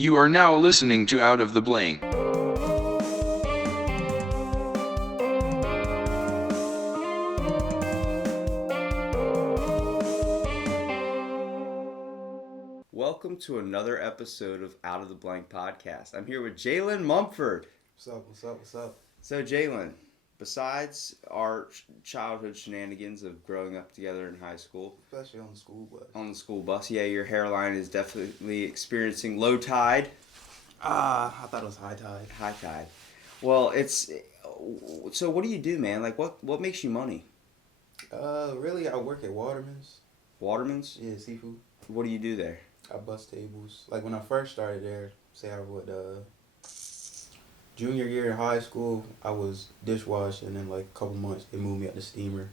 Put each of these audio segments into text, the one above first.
You are now listening to Out of the Blank. Welcome to another episode of Out of the Blank podcast. I'm here with Jalen Mumford. What's up? So, Jalen, besides our childhood shenanigans of growing up together in high school, Especially on the school bus. on the school bus, yeah, your hairline is definitely experiencing low tide. I thought it was high tide. High tide. Well, it's so. What do you do, man? Like, what makes you money? Really, I work at Waterman's. Waterman's? Yeah, seafood. What do you do there? I bust tables. Like when I first started there, say I would, junior year in high school, I was dishwashing, and in like a couple months, they moved me up to steamer.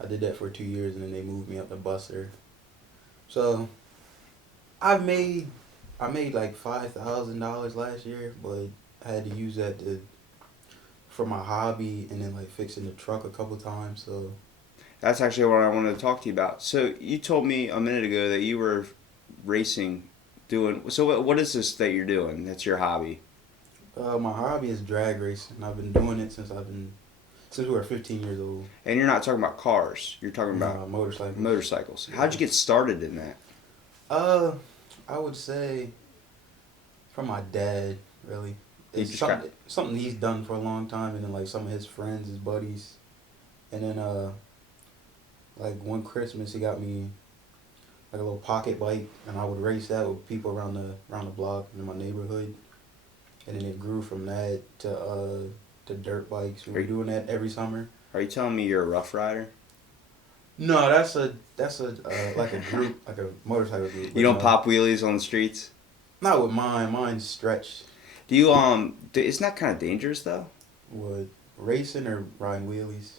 I did that for 2 years, and then they moved me up to buster. So, I made like $5,000 last year, but I had to use that for my hobby, and then like fixing the truck a couple times. So That's actually what I wanted to talk to you about. So you told me a minute ago that you were racing, doing. So what is this that you're doing? That's your hobby. my hobby is drag racing. I've been doing it since we were 15 years old. And you're not talking about cars. You're talking about Motorcycles. motorcycles. How'd you get started in that? I would say from my dad, really. He It's just something he's done for a long time, and then like some of his friends, his buddies, and then like one Christmas he got me like a little pocket bike, and I would race that with people around the block in my neighborhood, and then it grew from that to dirt bikes. We were doing that every summer. Are you telling me you're a rough rider? No, that's a like a group, like a motorcycle group. You don't pop wheelies on the streets? Not with mine. Mine's stretched. Do you isn't that kind of dangerous though? Would racing or riding wheelies?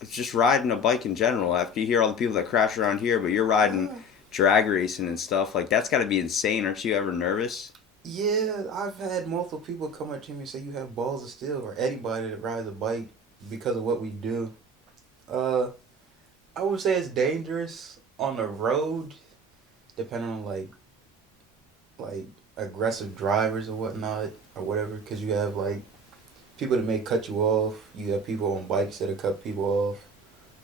It's just riding a bike in general. After you hear all the people that crash around here, but you're riding drag racing and stuff, like that's got to be insane. Aren't you ever nervous? Yeah, I've had multiple people come up to me and say you have balls of steel, or anybody that rides a bike because of what we do. I would say it's dangerous on the road, depending on like aggressive drivers or whatnot or whatever, because you have like people that may cut you off. You have people on bikes that cut people off,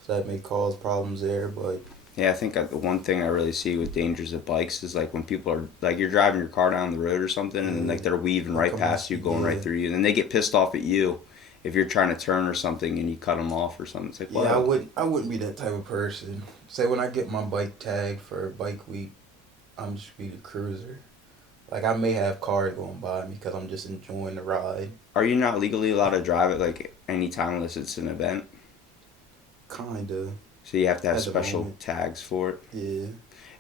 so that may cause problems there. But Yeah, I think the one thing I really see with dangers of bikes is like when people are like you're driving your car down the road or something, and then like they're weaving right past you, going right through you, and then they get pissed off at you if you're trying to turn or something and you cut them off or something. It's like, yeah, I wouldn't be that type of person. Say when I get my bike tagged for bike week, I'm just be the cruiser. Like I may have cars going by me because I'm just enjoying the ride. Are you not legally allowed to drive it like any time unless it's an event? Kinda. So you have to have At the special moment. tags for it. Yeah.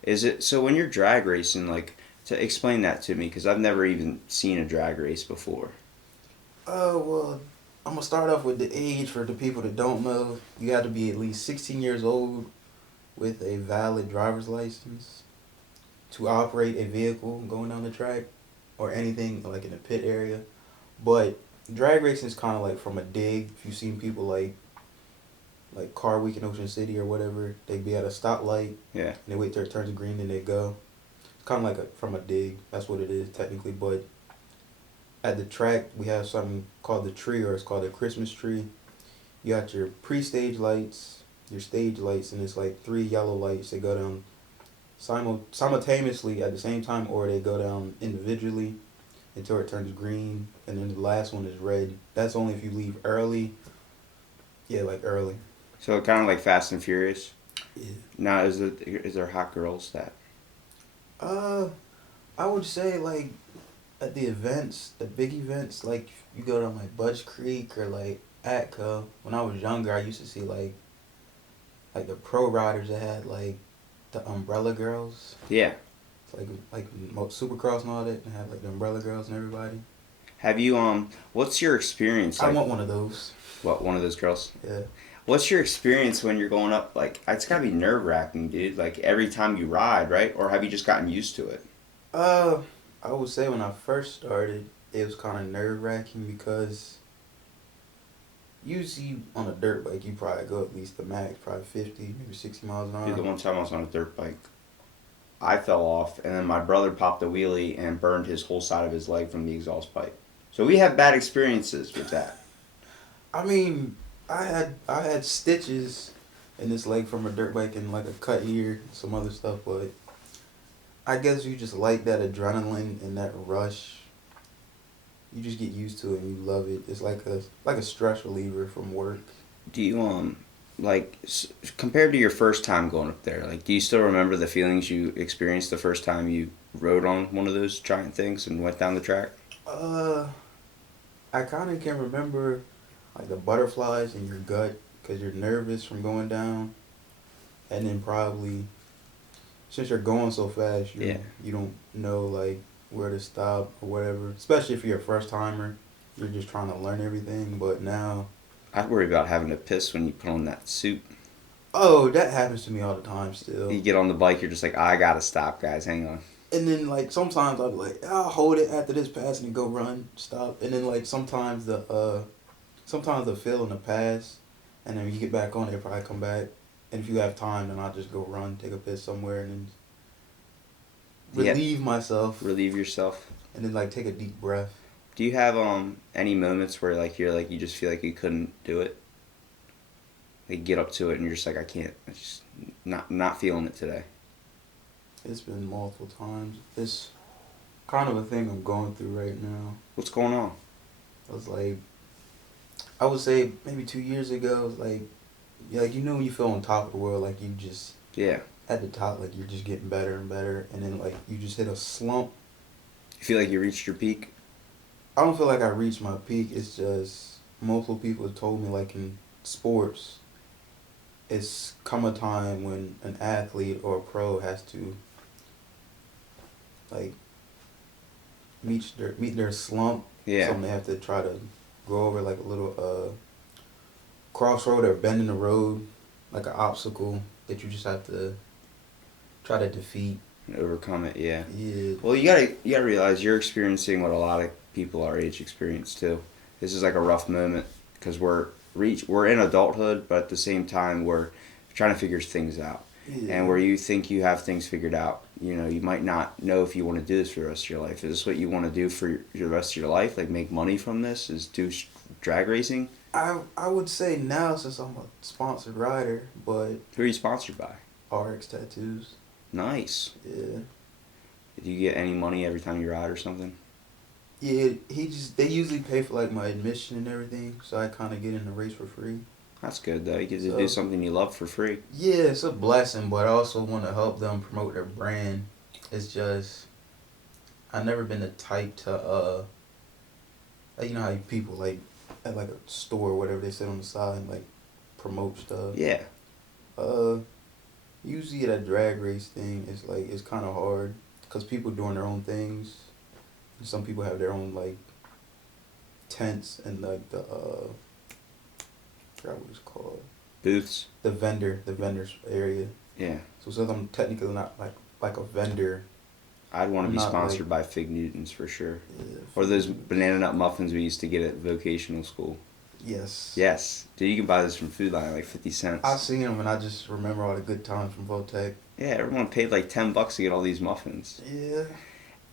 Is it so when you're drag racing? Like, to explain that to me because I've never even seen a drag race before. Well, I'm gonna start off with the age for the people that don't know. You have to be at least 16 years old with a valid driver's license to operate a vehicle going down the track or anything like in the pit area. But drag racing is kind of like from a dig. If you've seen people like Car Week in Ocean City or whatever, they be at a stoplight. Yeah. And they wait till it turns green and they go. It's kind of like from a dig. That's what it is technically. But at the track, we have something called the tree, or it's called the Christmas tree. You got your pre-stage lights, your stage lights, and it's like 3 yellow lights that go down simultaneously at the same time, or they go down individually until it turns green, and then the last one is red. That's only if you leave early. Yeah, like early. So kind of like Fast and Furious. Yeah. Now is there hot girls that? I would say like at the events, the big events, like you go down like Budge Creek or like Atco. When I was younger, I used to see like the pro riders that had like the umbrella girls. Yeah. It's like Supercross and all that, and have like the umbrella girls and everybody. Have you what's your experience? Like, I want one of those. What, one of those girls? Yeah. What's your experience when you're going up? Like, it's gotta be nerve wracking, dude. Like every time you ride, right? Or have you just gotten used to it? I would say when I first started, it was kind of nerve wracking because usually on a dirt bike you probably go at least the max, probably 50, maybe 60 miles an hour. Dude, the one time I was on a dirt bike, I fell off, and then my brother popped a wheelie and burned his whole side of his leg from the exhaust pipe. So we have bad experiences with that. I mean, I had stitches in this leg from a dirt bike and like a cut here, some other stuff, but I guess you just like that adrenaline and that rush. You just get used to it and you love it. It's like a stress reliever from work. Do you compared to your first time going up there, like do you still remember the feelings you experienced the first time you rode on one of those giant things and went down the track? Uh, I kind of can remember like the butterflies in your gut because you're nervous from going down, and then probably since you're going so fast, Yeah. you don't know like where to stop or whatever. Especially if you're a first timer, you're just trying to learn everything. But now, I'd worry about having to piss when you put on that suit. oh, that happens to me all the time still. You get on the bike, you're just like, I gotta stop, guys, hang on. And then like sometimes I'll be like, I'll hold it after this pass and then go run, stop. And then like sometimes the feel in the pass, and then when you get back on it, it'll probably come back. And if you have time, then I'll just go run, take a piss somewhere, and then Yeah. relieve myself, Relieve yourself. and then like take a deep breath. Do you have any moments where like you're like you just feel like you couldn't do it? Like you get up to it and you're just like I can't. I just not feeling it today. It's been multiple times. It's kind of a thing I'm going through right now. What's going on? I was like, I would say maybe 2 years ago, it was like, yeah, like when you feel on top of the world, like you just Yeah. at the top, like you're just getting better and better, and then like you just hit a slump. You feel like you reached your peak? I don't feel like I reached my peak. It's just multiple people have told me like in sports, it's come a time when an athlete or a pro has to like meet their slump. Yeah. So they have to try to go over like a little crossroad or bend in the road, like an obstacle that you just have to try to defeat. And overcome it, yeah. Yeah. Well, you gotta realize you're experiencing what a lot of people our age experience too. This is like a rough moment because we're in adulthood, but at the same time we're trying to figure things out. Yeah. And where you think you have things figured out, you might not know if you want to do this for the rest of your life. Is this what you want to do for the rest of your life? Like make money from this? Is do drag racing? I would say now since I'm a sponsored rider, but Who are you sponsored by? RX Tattoos. Nice. Yeah. Do you get any money every time you ride or something? Yeah, they usually pay for like my admission and everything, so I kind of get in the race for free. That's good though. You get to So- do something you love for free. Yeah, it's a blessing, but I also want to help them promote their brand. It's just I've never been the type to like, you know how people like at like a store or whatever they sit on the side and like promote stuff. Yeah. Usually at a drag race thing, it's kind of hard because people doing their own things. And some people have their own like tents and like the I forgot what it's called. Booths. The vendors area. Yeah. So since I'm technically not like a vendor. I'd want to I'm be not, sponsored like- by Fig Newtons for sure. Yeah, Or those banana nut muffins we used to get at vocational school. Yes. Yes. Dude, you can buy this from Food Line, like 50 cents. I've seen them and I just remember all the good times from Votech. Yeah, everyone paid like $10 to get all these muffins. Yeah.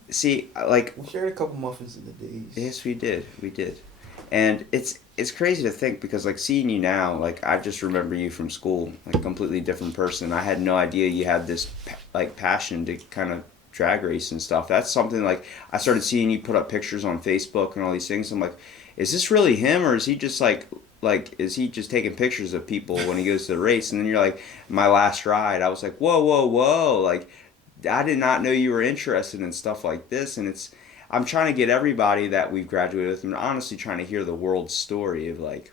See, like, We shared a couple muffins in the days. yes, we did. We did. And it's crazy to think because, like, seeing you now, like, I just remember you from school, like, a completely different person. I had no idea you had this, like, passion to kind of drag race and stuff. That's something, like, I started seeing you put up pictures on Facebook and all these things. I'm like, is this really him or is he just, like, is he just taking pictures of people when he goes to the race? And then you're like, my last ride, I was like, whoa, whoa, whoa. Like, I did not know you were interested in stuff like this. And I'm trying to get everybody that we've graduated with, and honestly trying to hear the world's story of, like,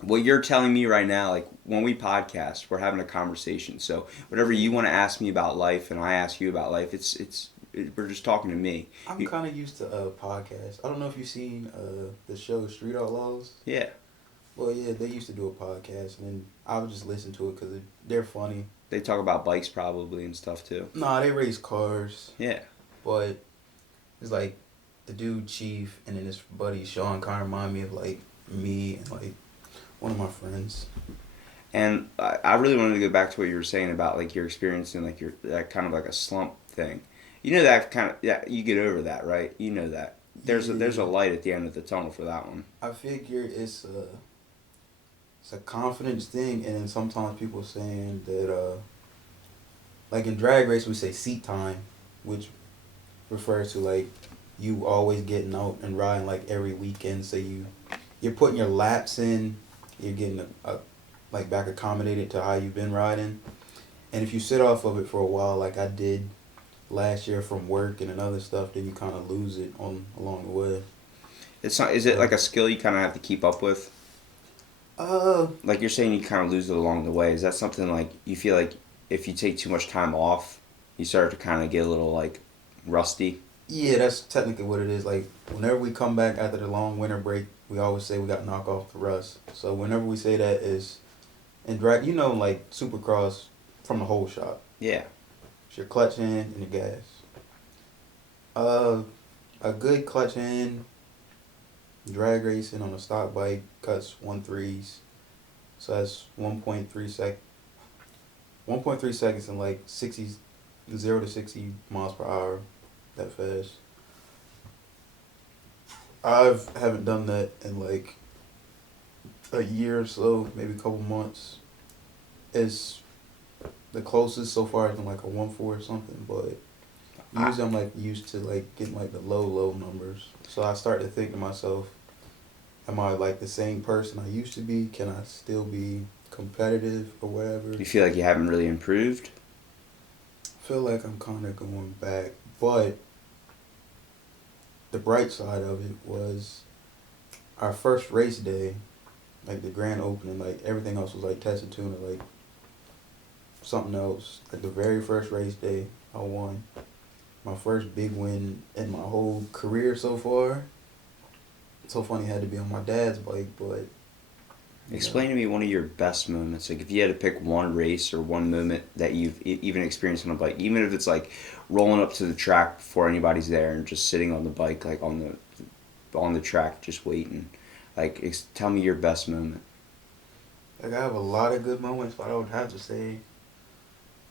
what you're telling me right now. Like, when we podcast, we're having a conversation. So whatever you want to ask me about life and I ask you about life, we're just talking to me. I'm kind of used to podcasts. I don't know if you've seen the show Street Outlaws. Yeah. Well, yeah, they used to do a podcast, and then I would just listen to it because they're funny. They talk about bikes probably and stuff too. Nah, they race cars, Yeah. but it's like the dude Chief and then his buddy Sean kind of remind me of like me and like one of my friends. And I really wanted to go back to what you were saying about like your experience in like your that kind of like a slump thing. You know that kind of yeah, you get over that, right? You know that. There's a Yeah, light at the end of the tunnel for that one. I figure it's a confidence thing, and then sometimes people saying that like in drag race we say seat time, which refers to like you always getting out and riding like every weekend. So you're putting your laps in, you're getting like back accommodated to how you've been riding. And if you sit off of it for a while, like I did last year from work and another stuff, then you kind of lose it on along the way. It's not. Is it like a skill you kind of have to keep up with? Uh, Like you're saying, you kind of lose it along the way. Is that something like you feel like if you take too much time off, you start to kind of get a little like rusty? yeah, that's technically what it is. Like whenever we come back after the long winter break, we always say we got to knock off the rust. So whenever we say that is in drag, like Supercross from the whole shot. Yeah. It's your clutch hand and the gas. Uh, a good clutch hand drag racing on a stock bike cuts 1.3s. So that's 1.3 seconds in like 60, 0 to 60 miles per hour. That fast. I haven't done that in like a year or so, maybe a couple months. It's the closest so far has been like a 1.4 or something, but usually I'm like used to like getting like the low numbers. So I start to think to myself, am I like the same person I used to be? Can I still be competitive or whatever? You feel like you haven't really improved? I feel like I'm kind of going back, but the bright side of it was our first race day, like the grand opening, like everything else was like test and tune or like something else. Like the very first race day, I won. My first big win in my whole career so far. It's so funny it had to be on my dad's bike, but Explain to me one of your best moments. Like if you had to pick one race or one moment that you've even experienced on a bike, even if it's like rolling up to the track before anybody's there and just sitting on the bike, like on the track, just waiting. Like tell me your best moment. like I have a lot of good moments, but I would have to say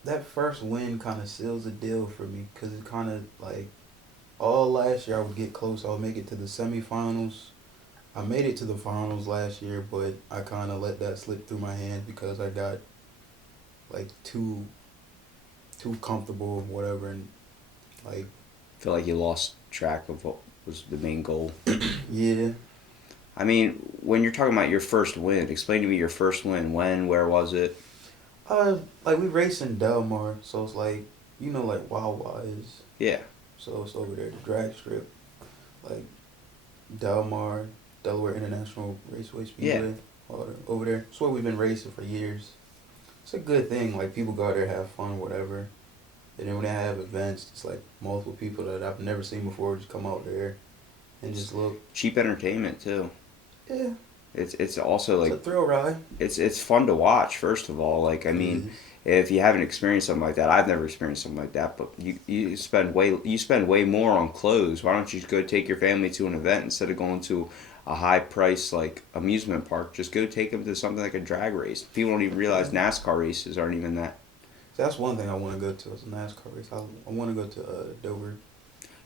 that first win kind of seals the deal for me because it kind of like all last year I would get close. I would make it to the semifinals. I made it to the finals last year, but I kind of let that slip through my hands because I got like too comfortable, whatever, and like Feel like you lost track of what was the main goal. yeah. I mean, when you're talking about your first win, explain to me your first win. When, where was it? Like we race in Delmar, so it's like like Wawa is. Yeah. So it's over there, the drag strip, like Delmar, Delaware International Raceway Speedway, over there. It's where we've been racing for years. It's a good thing. Like people go out there, have fun, whatever. And then when they have events, it's like multiple people that I've never seen before just come out there and just look. Cheap entertainment too. Yeah, It's also it's like a thrill ride. it's fun to watch. First of all, like I mean, if you haven't experienced something like that, I've never experienced something like that. But you spend way more on clothes. Why don't you just go take your family to an event instead of going to a high price like amusement park? Just go take them to something like a drag race. People don't even realize NASCAR races aren't even that. So that's one thing I want to go to is a NASCAR race. I want to go to Dover.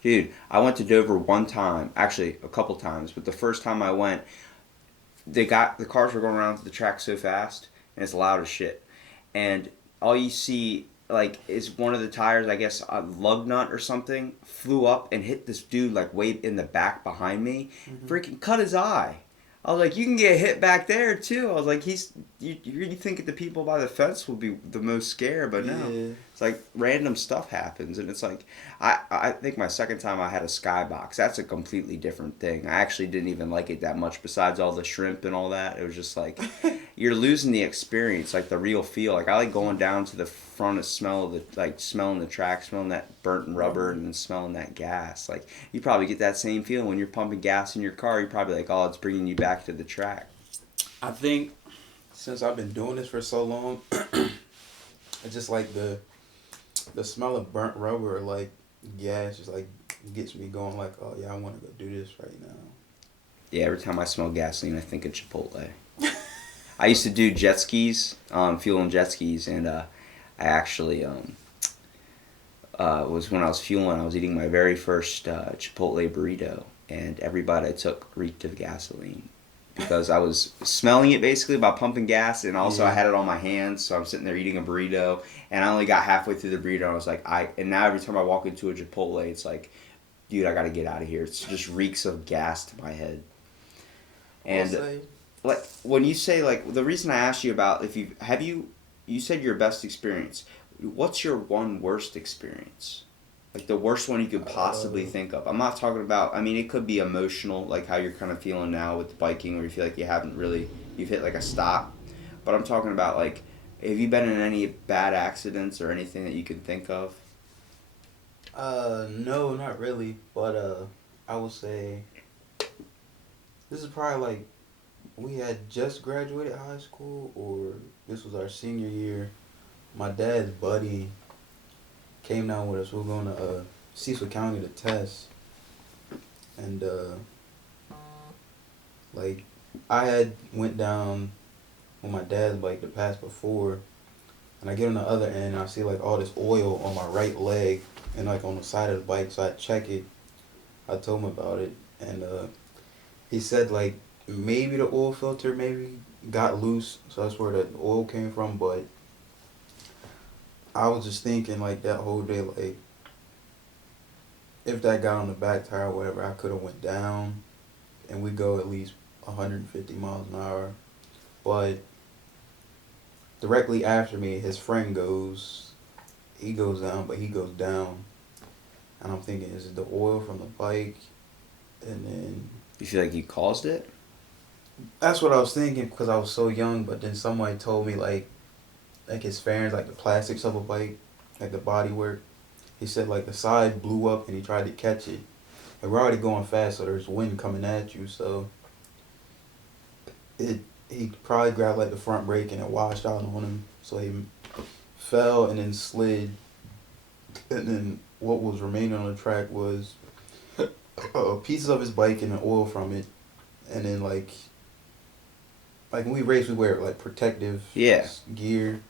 Dude, I went to Dover one time, actually a couple times, but the first time I went, the cars were going around the track so fast, and it's loud as shit. And all you see like is one of the tires, I guess a lug nut or something, flew up and hit this dude like way in the back behind me, freaking cut his eye. I was like, you can get hit back there too. I was like, you really think that the people by the fence will be the most scared, but no. Yeah. It's like random stuff happens, and it's like I think my second time I had a skybox. That's a completely different thing. I actually didn't even like it that much. Besides all the shrimp and all that, it was just like you're losing the experience, like the real feel. Like I like going down to the front and smelling the track, smelling that burnt rubber, and then smelling that gas. Like you probably get that same feeling when you're pumping gas in your car. You're probably like, oh, it's bringing you back to the track. I think since I've been doing this for so long, it's just like the smell of burnt rubber or like gas just like gets me going like, oh yeah, I want to go do this right now. Yeah, every time I smell gasoline, I think of Chipotle. I used to do jet skis, fueling jet skis, and I actually was when I was fueling. I was eating my very first Chipotle burrito, and every bite I took reeked of gasoline because I was smelling it basically by pumping gas, and also I Yeah. had it on my hands. So I'm sitting there eating a burrito, and I only got halfway through the burrito. And I was like, and now every time I walk into a Chipotle, it's like, dude, I got to get out of here. It just reeks of gas to my head. I will And say, like when you say like the reason I asked you about if you said your best experience. What's your one worst experience? Like the worst one you could possibly uh, think of. I'm not talking about. I mean, it could be emotional, like how you're kind of feeling now with the biking, where you feel like you've hit like a stop. But I'm talking about like, have you been in any bad accidents or anything that you can think of? no, not really, but I would say this is probably like we had just graduated high school, or this was our senior year. My dad's buddy came down with us. We were going to Cecil County to test, and like I had went down on my dad's bike the pass before, and I get on the other end and I see like all this oil on my right leg and like on the side of the bike. So I check it. I told him about it, and he said like maybe the oil filter maybe got loose, so that's where the oil came from. But I was just thinking like that whole day, like if that got on the back tire or whatever, I could have went down, and we go at least 150 miles an hour. But directly after me, his friend goes, he goes down, but he goes down, and I'm thinking, is it the oil from the bike? And then You feel like you caused it? that's what I was thinking because I was so young. But then somebody told me like his fairings, like the plastics of a bike, like the body work. He said like the side blew up and he tried to catch it. And we're already going fast, so there's wind coming at you. So it he probably grabbed like the front brake and it washed out on him. So he fell and then slid. And then what was remaining on the track was pieces of his bike and the oil from it. And then like when we race, we wear like protective Yeah. gear.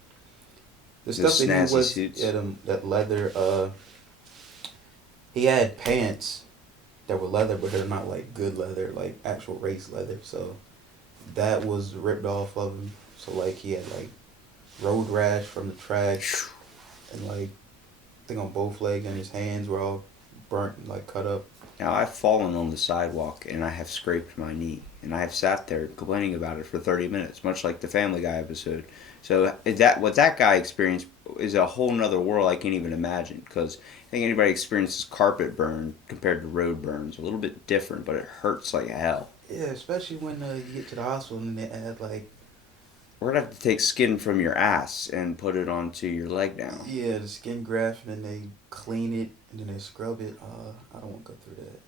The Those stuff that he snazzy was suits. at that leather. He had pants that were leather, but they're not like good leather, like actual race leather. So that was ripped off of him. So like he had like road rash from the track, and like I think on both legs and his hands were all burnt and like cut up. Now I've fallen on the sidewalk and I have scraped my knee, and I have sat there complaining about it for 30 minutes, much like the Family Guy episode. So is that what that guy experienced is a whole nother world I can't even imagine, because I think anybody experiences carpet burn compared to road burns a little bit different, but it hurts like hell. Yeah, especially when you get to the hospital and they add like We're gonna have to take skin from your ass and put it onto your leg now. yeah the skin graft, and then they clean it and then they scrub it. I don't want to go through that.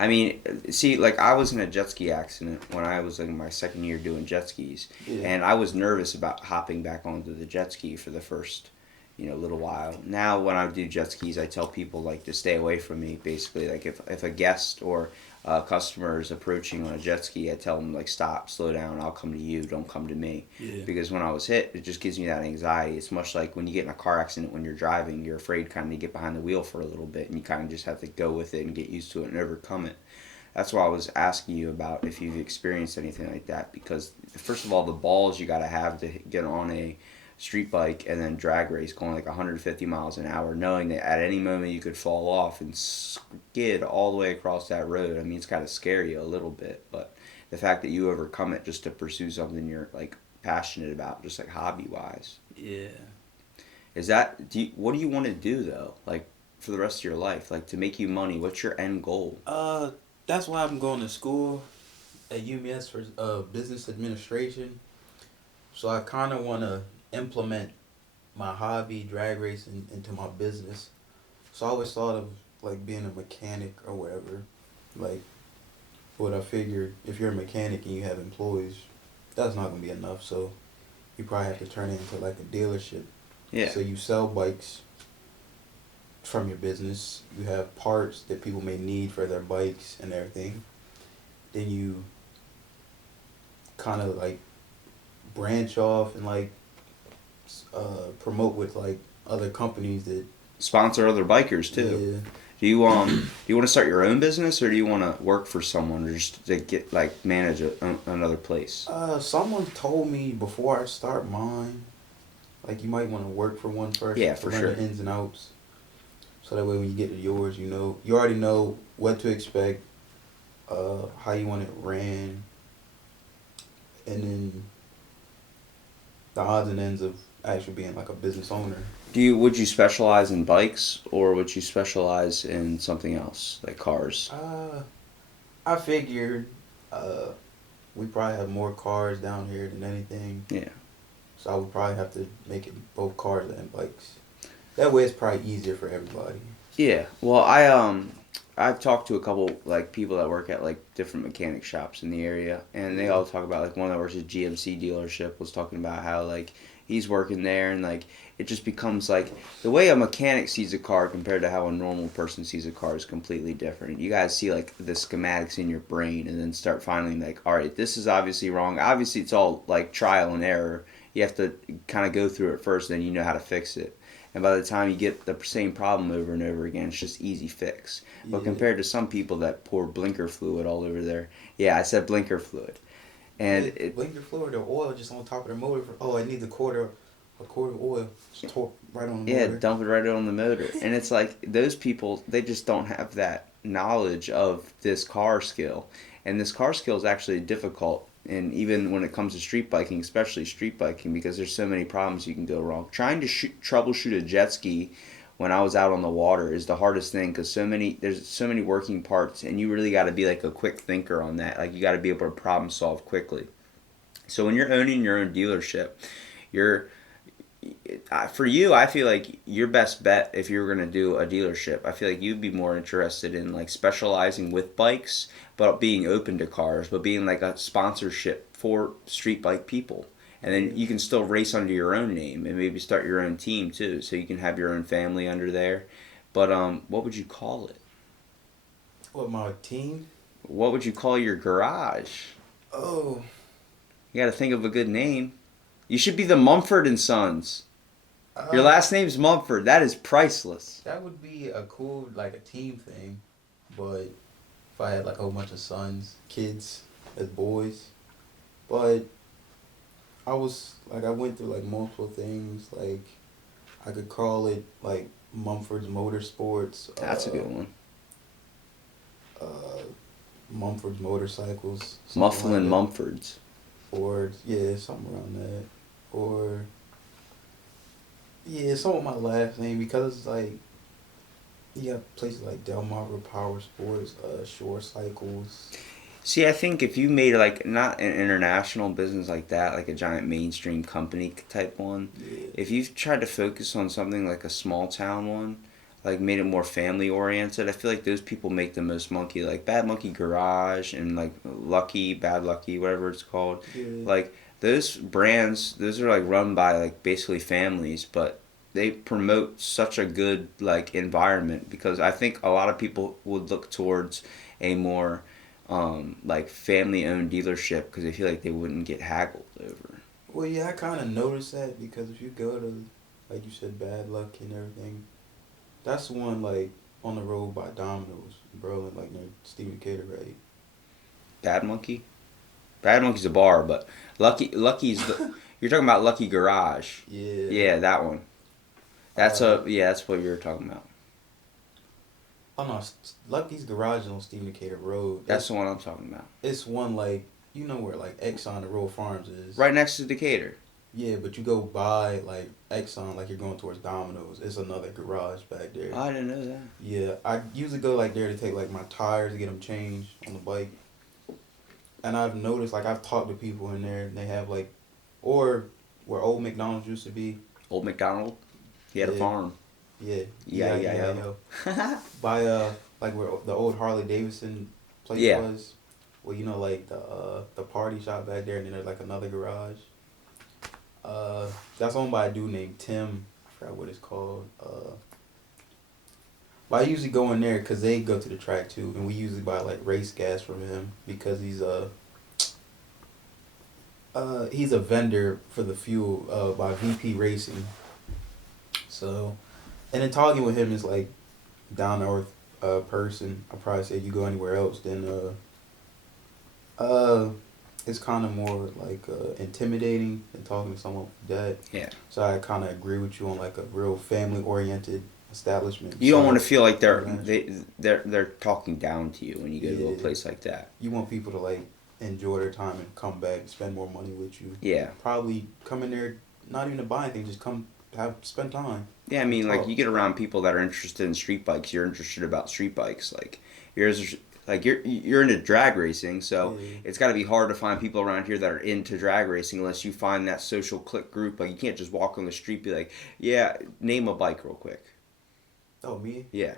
I mean, see, like I was in a jet ski accident when I was in my second year doing jet skis, Yeah, and I was nervous about hopping back onto the jet ski for the first, little while. Now, when I do jet skis, I tell people like to stay away from me. Basically, like if a guest or a customer is approaching on a jet ski, I tell them like stop, slow down. I'll come to you. Don't come to me. yeah, Because when I was hit, it just gives me that anxiety. It's much like when you get in a car accident when you're driving, you're afraid kind of to get behind the wheel for a little bit, and you kind of just have to go with it and get used to it and overcome it. That's why I was asking you about if you've experienced anything like that. Because first of all, the balls you got to have to get on a street bike and then drag race going like 150 miles an hour, knowing that at any moment you could fall off and skid all the way across that road. I mean, it's kind of scary a little bit, but the fact that you overcome it just to pursue something you're like passionate about, just like hobby wise, yeah. what do you want to do though? Like for the rest of your life, like to make you money, what's your end goal? That's why I'm going to school at UMS for business administration. So I kind of want to implement my hobby, drag racing, into my business. So I always thought of like being a mechanic or whatever. Like, what I figured, if you're a mechanic and you have employees, that's not gonna be enough. So you probably have to turn it into like a dealership. Yeah. So you sell bikes from your business. You have parts that people may need for their bikes and everything. Then you kind of like branch off and like promote with like other companies that Sponsor other bikers too. yeah. Do you want to start your own business, or do you want to work for someone, or just to get like manage another place? Someone told me before I start mine, like you might want to work for one first Yeah, to for learn sure. the ins and outs. So that way when you get to yours, you already know what to expect, how you want it ran, and then the odds and ends of actually being like a business owner. Would you specialize in bikes, or would you specialize in something else like cars? I figured uh, we probably have more cars down here than anything, Yeah. so I would probably have to make it both cars and bikes. That way, it's probably easier for everybody. Yeah. Well, I've talked to a couple like people that work at like different mechanic shops in the area, and they Yeah. all talk about like one that works at GMC dealership was talking about how like he's working there, and like it just becomes like the way a mechanic sees a car compared to how a normal person sees a car is completely different. You guys see like the schematics in your brain, and then start finding like, all right, this is obviously wrong. Obviously, it's all like trial and error. You have to kind of go through it first, then you know how to fix it. And by the time you get the same problem over and over again, it's just easy fix. But Yeah. compared to some people that pour blinker fluid all over there, yeah, I said blinker fluid, and Yeah, it, blinker fluid or oil just on top of the motor. Oh, it needs a quart of oil. Just torque right on the yeah, motor. dump it right on the motor. And it's like those people, they just don't have that knowledge of this car skill. And this car skill is actually difficult. And even when it comes to street biking, especially street biking, because there's so many problems you can go wrong. Trying to troubleshoot a jet ski when I was out on the water is the hardest thing because there's so many working parts, and you really got to be like a quick thinker on that. Like you got to be able to problem solve quickly. So when you're owning your own dealership, you're for you, I feel like your best bet if you were going to do a dealership, I feel like you'd be more interested in like specializing with bikes, but being open to cars, but being like a sponsorship for street bike people. And then you can still race under your own name and maybe start your own team too, so you can have your own family under there. But what would you call it? What my team? What would you call your garage? Oh, You got to think of a good name. You should be the Mumford and Sons. Your uh, last name's Mumford. That is priceless. that would be a cool like a team thing, but if I had like a whole bunch of sons, kids as boys, but I went through like multiple things. Like I could call it like Mumford's Motorsports. That's a good one. Uh, Mumford's Motorcycles. Something Mufflin like Mumfords. that. Or yeah, something around that. Or yeah, some of my last name because it's like you got places like Delmarva Power Sports, Shore Cycles. See, I think if you made like not an international business like that, like a giant mainstream company type one, Yeah. if you tried to focus on something like a small town one, like made it more family oriented, I feel like those people make the most monkey. Like Bad Monkey Garage and like Lucky, Bad Lucky, whatever it's called. Yeah. Like those brands, those are like run by like basically families, but they promote such a good like environment because I think a lot of people would look towards a more like family owned dealership because they feel like they wouldn't get haggled over. Well, yeah, I kind of noticed that because if you go to, like you said, Bad Luck and everything, that's the one like on the road by Domino's, in Berlin, like near Stephen Decatur, right? Bad Monkey? Bad Monkey's a bar, but Lucky's the you're talking about Lucky Garage. Yeah. Yeah, that one. That's Uh, that's what you're talking about. Oh no, Lucky's Garage is on Stephen Decatur Road. That's the one I'm talking about. It's one like you know where like Exxon the Royal Farms is. Right next to Decatur. Yeah, but you go by like Exxon, like you're going towards Domino's. It's another garage back there. Oh, I didn't know that. Yeah, I usually go like there to take like my tires to get them changed on the bike. And I've noticed like I've talked to people in there and they have like, or where old McDonald's used to be. Old McDonald. He had a Yeah. farm. Yeah. Yeah. By like where the old Harley Davidson place Yeah. was. Well, you know like the party shop back there and then there's like another garage. That's owned by a dude named Tim. I forgot what it's called. But I usually go in there because they go to the track too, and we usually buy like race gas from him because he's He's a vendor for the fuel by VP Racing. So, and then talking with him is like down to earth person. I probably say you go anywhere else, then it's kind of more like intimidating than talking to someone like that. Yeah. So I kind of agree with you on like a real family oriented establishment. You don't So, want to feel like organized. they're talking down to you when you go to a Yeah. place like that. You want people to like enjoy their time and come back and spend more money with you. Yeah. Probably come in there, not even to buy anything, just come spend time. Yeah, I mean, like Talk. you get around people that are interested in street bikes. You're interested about street bikes. Like you're into drag racing, so Yeah. it's got to be hard to find people around here that are into drag racing unless you find that social clique group. Like you can't just walk on the street and be like, yeah, name a bike real quick. Oh, me? Yeah.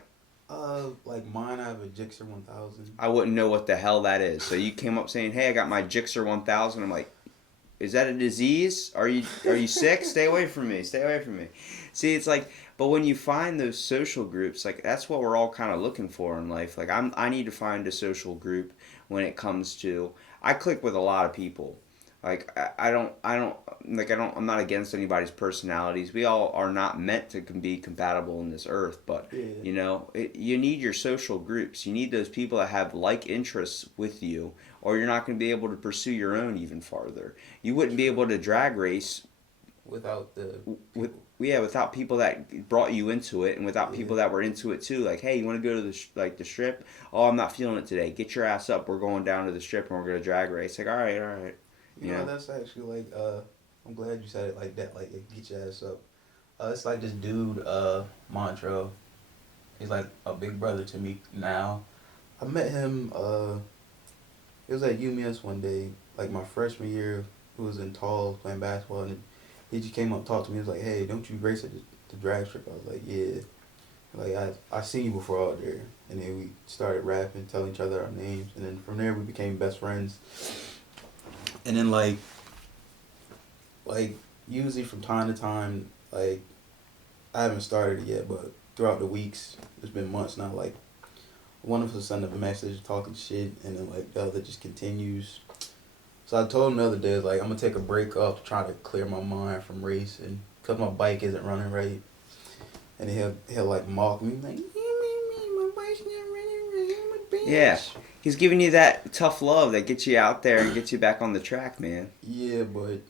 Like mine, I have a Gixxer 1000. I wouldn't know what the hell that is. So you came up saying, "Hey, I got my Gixxer 1000." I'm like, "Is that a disease? Are you sick? Stay away from me. Stay away from me." See, it's like, but when you find those social groups, like that's what we're all kind of looking for in life. Like I need to find a social group when it comes to. I click with a lot of people. Like I'm not against anybody's personalities. We all are not meant to be compatible in this earth, but Yeah. you know, you need your social groups. You need those people that have like interests with you, or you're not going to be able to pursue your own even farther. You wouldn't be able to drag race Without the with without people that brought you into it, and without Yeah. people that were into it too. Like, hey, you want to go to the strip? Oh, I'm not feeling it today. Get your ass up. We're going down to the strip and we're gonna drag race. Like, all right. You know, Yeah. that's actually like I'm glad you said it like that. Like, get your ass up. It's like this dude, Montrell. He's like a big brother to me now. I met him. It was at UMS one day, like my freshman year. He was in Tall playing basketball, and he just came up and talked to me. He was like, "Hey, don't you race at the drag strip?" I was like, "Yeah." Like I seen you before out there, and then we started rapping, telling each other our names, and then from there we became best friends. And then like usually from time to time, like I haven't started it yet, but throughout the weeks, it's been months now. Like one of us will send up a message talking shit, and then like the other just continues. So I told him the other day, like I'm gonna take a break off to try to clear my mind from racing, cause my bike isn't running right. And then he'll like mock me like, my bike's not running right, I'm a bitch. Yeah. He's giving you that tough love that gets you out there and gets you back on the track, man. Yeah, but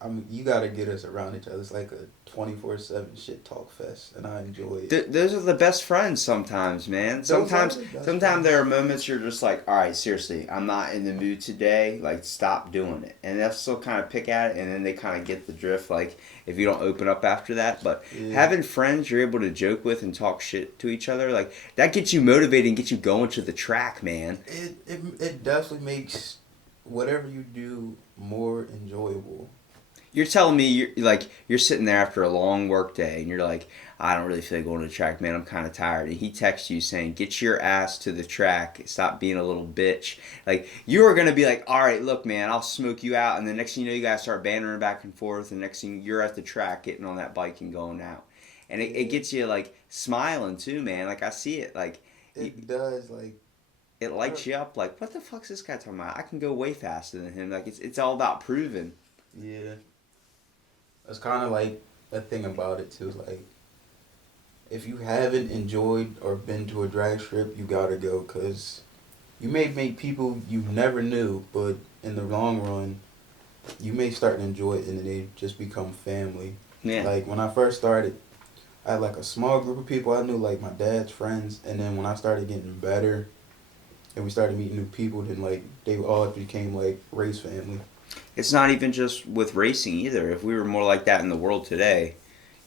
I mean, you gotta get us around each other. It's like a 24/7 shit talk fest, and I enjoy it. Those are the best friends sometimes, man. Those are Sometimes, the best sometimes friends. there are moments you're just like, all right, seriously, I'm not in the mood today. Like, stop doing it. And they'll still kind of pick at it, and then they kind of get the drift. Like, if you don't open up after that, but Yeah. having friends you're able to joke with and talk shit to each other, like that gets you motivated and gets you going to the track, man. It definitely makes whatever you do more enjoyable. You're telling me you're sitting there after a long work day and you're like, I don't really feel like going to the track, man. I'm kind of tired. And he texts you saying, get your ass to the track. Stop being a little bitch. Like, you are going to be like, all right, look, man, I'll smoke you out. And the next thing you know, you guys start bantering back and forth. And the next thing you're at the track getting on that bike and going out. And it gets you like smiling too, man. Like, I see it. Like, It does, like, it lights you up. Like, what the fuck's this guy talking about? I can go way faster than him. Like, it's all about proving. yeah. It's kind of like a thing about it too. Like, if you haven't enjoyed or been to a drag strip, you gotta go, cause you may meet people you never knew, but in the long run, you may start to enjoy it, and then they just become family. Yeah. Like when I first started, I had like a small group of people I knew, like my dad's friends, and then when I started getting better, and we started meeting new people, then like they all became like race family. It's not even just with racing either. If we were more like that in the world today,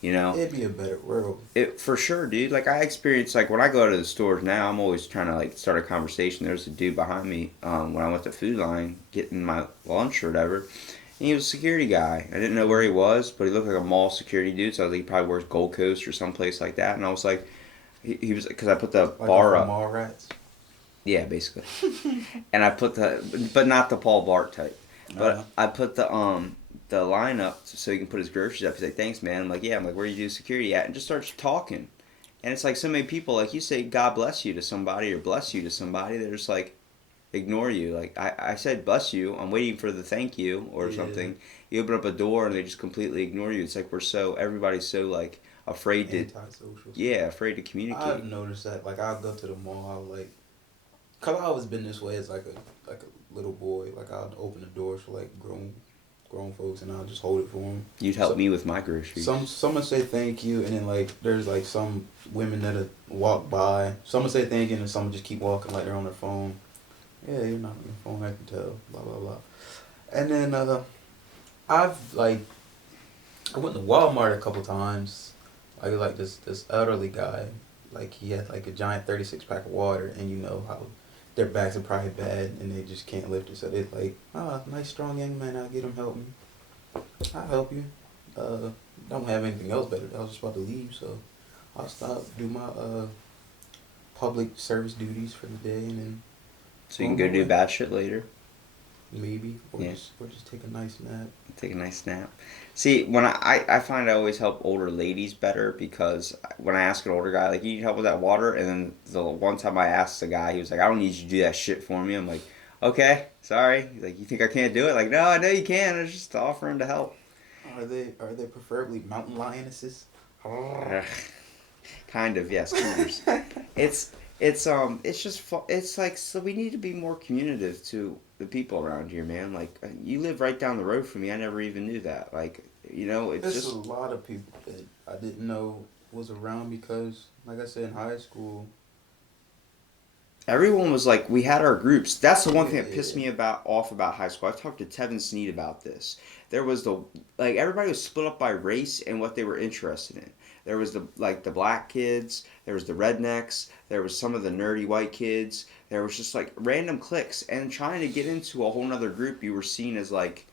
you know, It'd be a better world. it for sure, dude. Like I experience, like when I go to the stores now, I'm always trying to like start a conversation. There's a dude behind me when I went to Food Line getting my lunch or whatever. And he was a security guy. I didn't know where he was, but he looked like a mall security dude. So I was like, he probably works Gold Coast or someplace like that. And I was like, he was, because I put the Like bar from up. Mall Rats. Yeah, basically. And I put but not the Paul Bart type. But Uh-huh. I put the line up so he can put his groceries up. He's like, thanks, man. I'm like, yeah. I'm like, where do you do security at? And just starts talking. And it's like so many people, like you say, God bless you to somebody or bless you to somebody. They're just like, ignore you. Like I said, bless you. I'm waiting for the thank you or something. You open up a door and they just completely ignore you. It's like everybody's so like afraid to, Antisocial. afraid to communicate. I've noticed that. Like I'll go to the mall. I'll like, cause I always been this way as like a little boy. Like I'll open the doors for like grown folks and I'll just hold it for them. You'd help me with my groceries. Someone say thank you and then like there's like some women that walk by. Someone say thank you and then someone just keep walking like they're on their phone. Yeah, you're not on your phone. I can tell. Blah blah blah. And then I've like I went to Walmart a couple times. Like this elderly guy, like he had like a giant 36 pack of water, and you know how their backs are probably bad and they just can't lift it. So they like, nice strong young man. I'll get him help me. I'll help you. Don't have anything else better. I was just about to leave, so I'll stop do my public service duties for the day, and then so you can go do bad shit later. Maybe or just take a nice nap. Take a nice nap. See, when I find I always help older ladies better because when I ask an older guy, like, you need help with that water? And then the one time I asked the guy, he was like, I don't need you to do that shit for me. I'm like, okay, sorry. He's like, you think I can't do it? Like, no, I know you can. I was just offering to help. Are they preferably mountain lionesses? Kind of, yes. It's just it's like, so we need to be more communicative to the people around here, man. Like, you live right down the road from me. I never even knew that. Like, you know, it's There's just a lot of people that I didn't know was around because, like I said, in high school, everyone was like, we had our groups. That's the one thing that pissed me off about high school. I talked to Tevin Sneed about this. There was everybody was split up by race and what they were interested in. There was the black kids, there was the rednecks, there was some of the nerdy white kids. There was just like random cliques, and trying to get into a whole nother group, you were seen as like,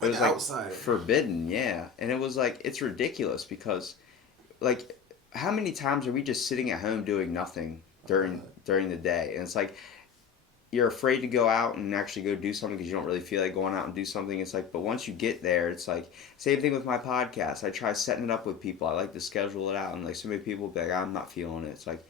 it was like forbidden, yeah. And it was like, it's ridiculous because, like, how many times are we just sitting at home doing nothing during the day? And it's like, you're afraid to go out and actually go do something because you don't really feel like going out and do something. It's like, but once you get there, it's like, same thing with my podcast. I try setting it up with people. I like to schedule it out, and like so many people be like, I'm not feeling it. It's like,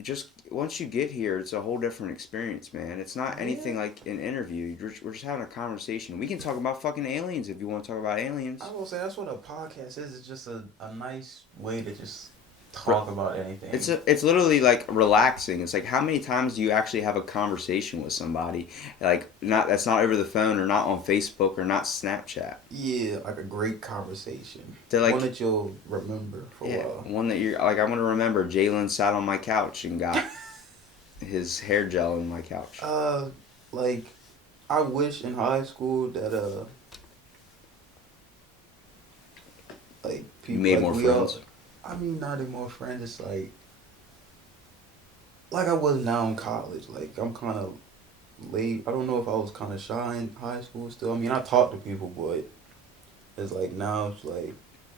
just once you get here, it's a whole different experience, man. It's not anything like an interview. We're just having a conversation. We can talk about fucking aliens if you want to talk about aliens. I will say that's what a podcast is. It's just a nice way to just talk about anything. It's literally like relaxing. It's like, how many times do you actually have a conversation with somebody, like that's not over the phone or not on Facebook or not Snapchat? Yeah, like a great conversation. Like, one that you'll remember for a while. One that you're like, I want to remember. Jalen sat on my couch and got his hair gel in my couch. Like, I wish in high school that like people you made like more friends. I mean, not any more friends. It's like I was now in college. Like, I'm kind of late. I don't know if I was kind of shy in high school still. I mean, I talk to people, but it's like now it's like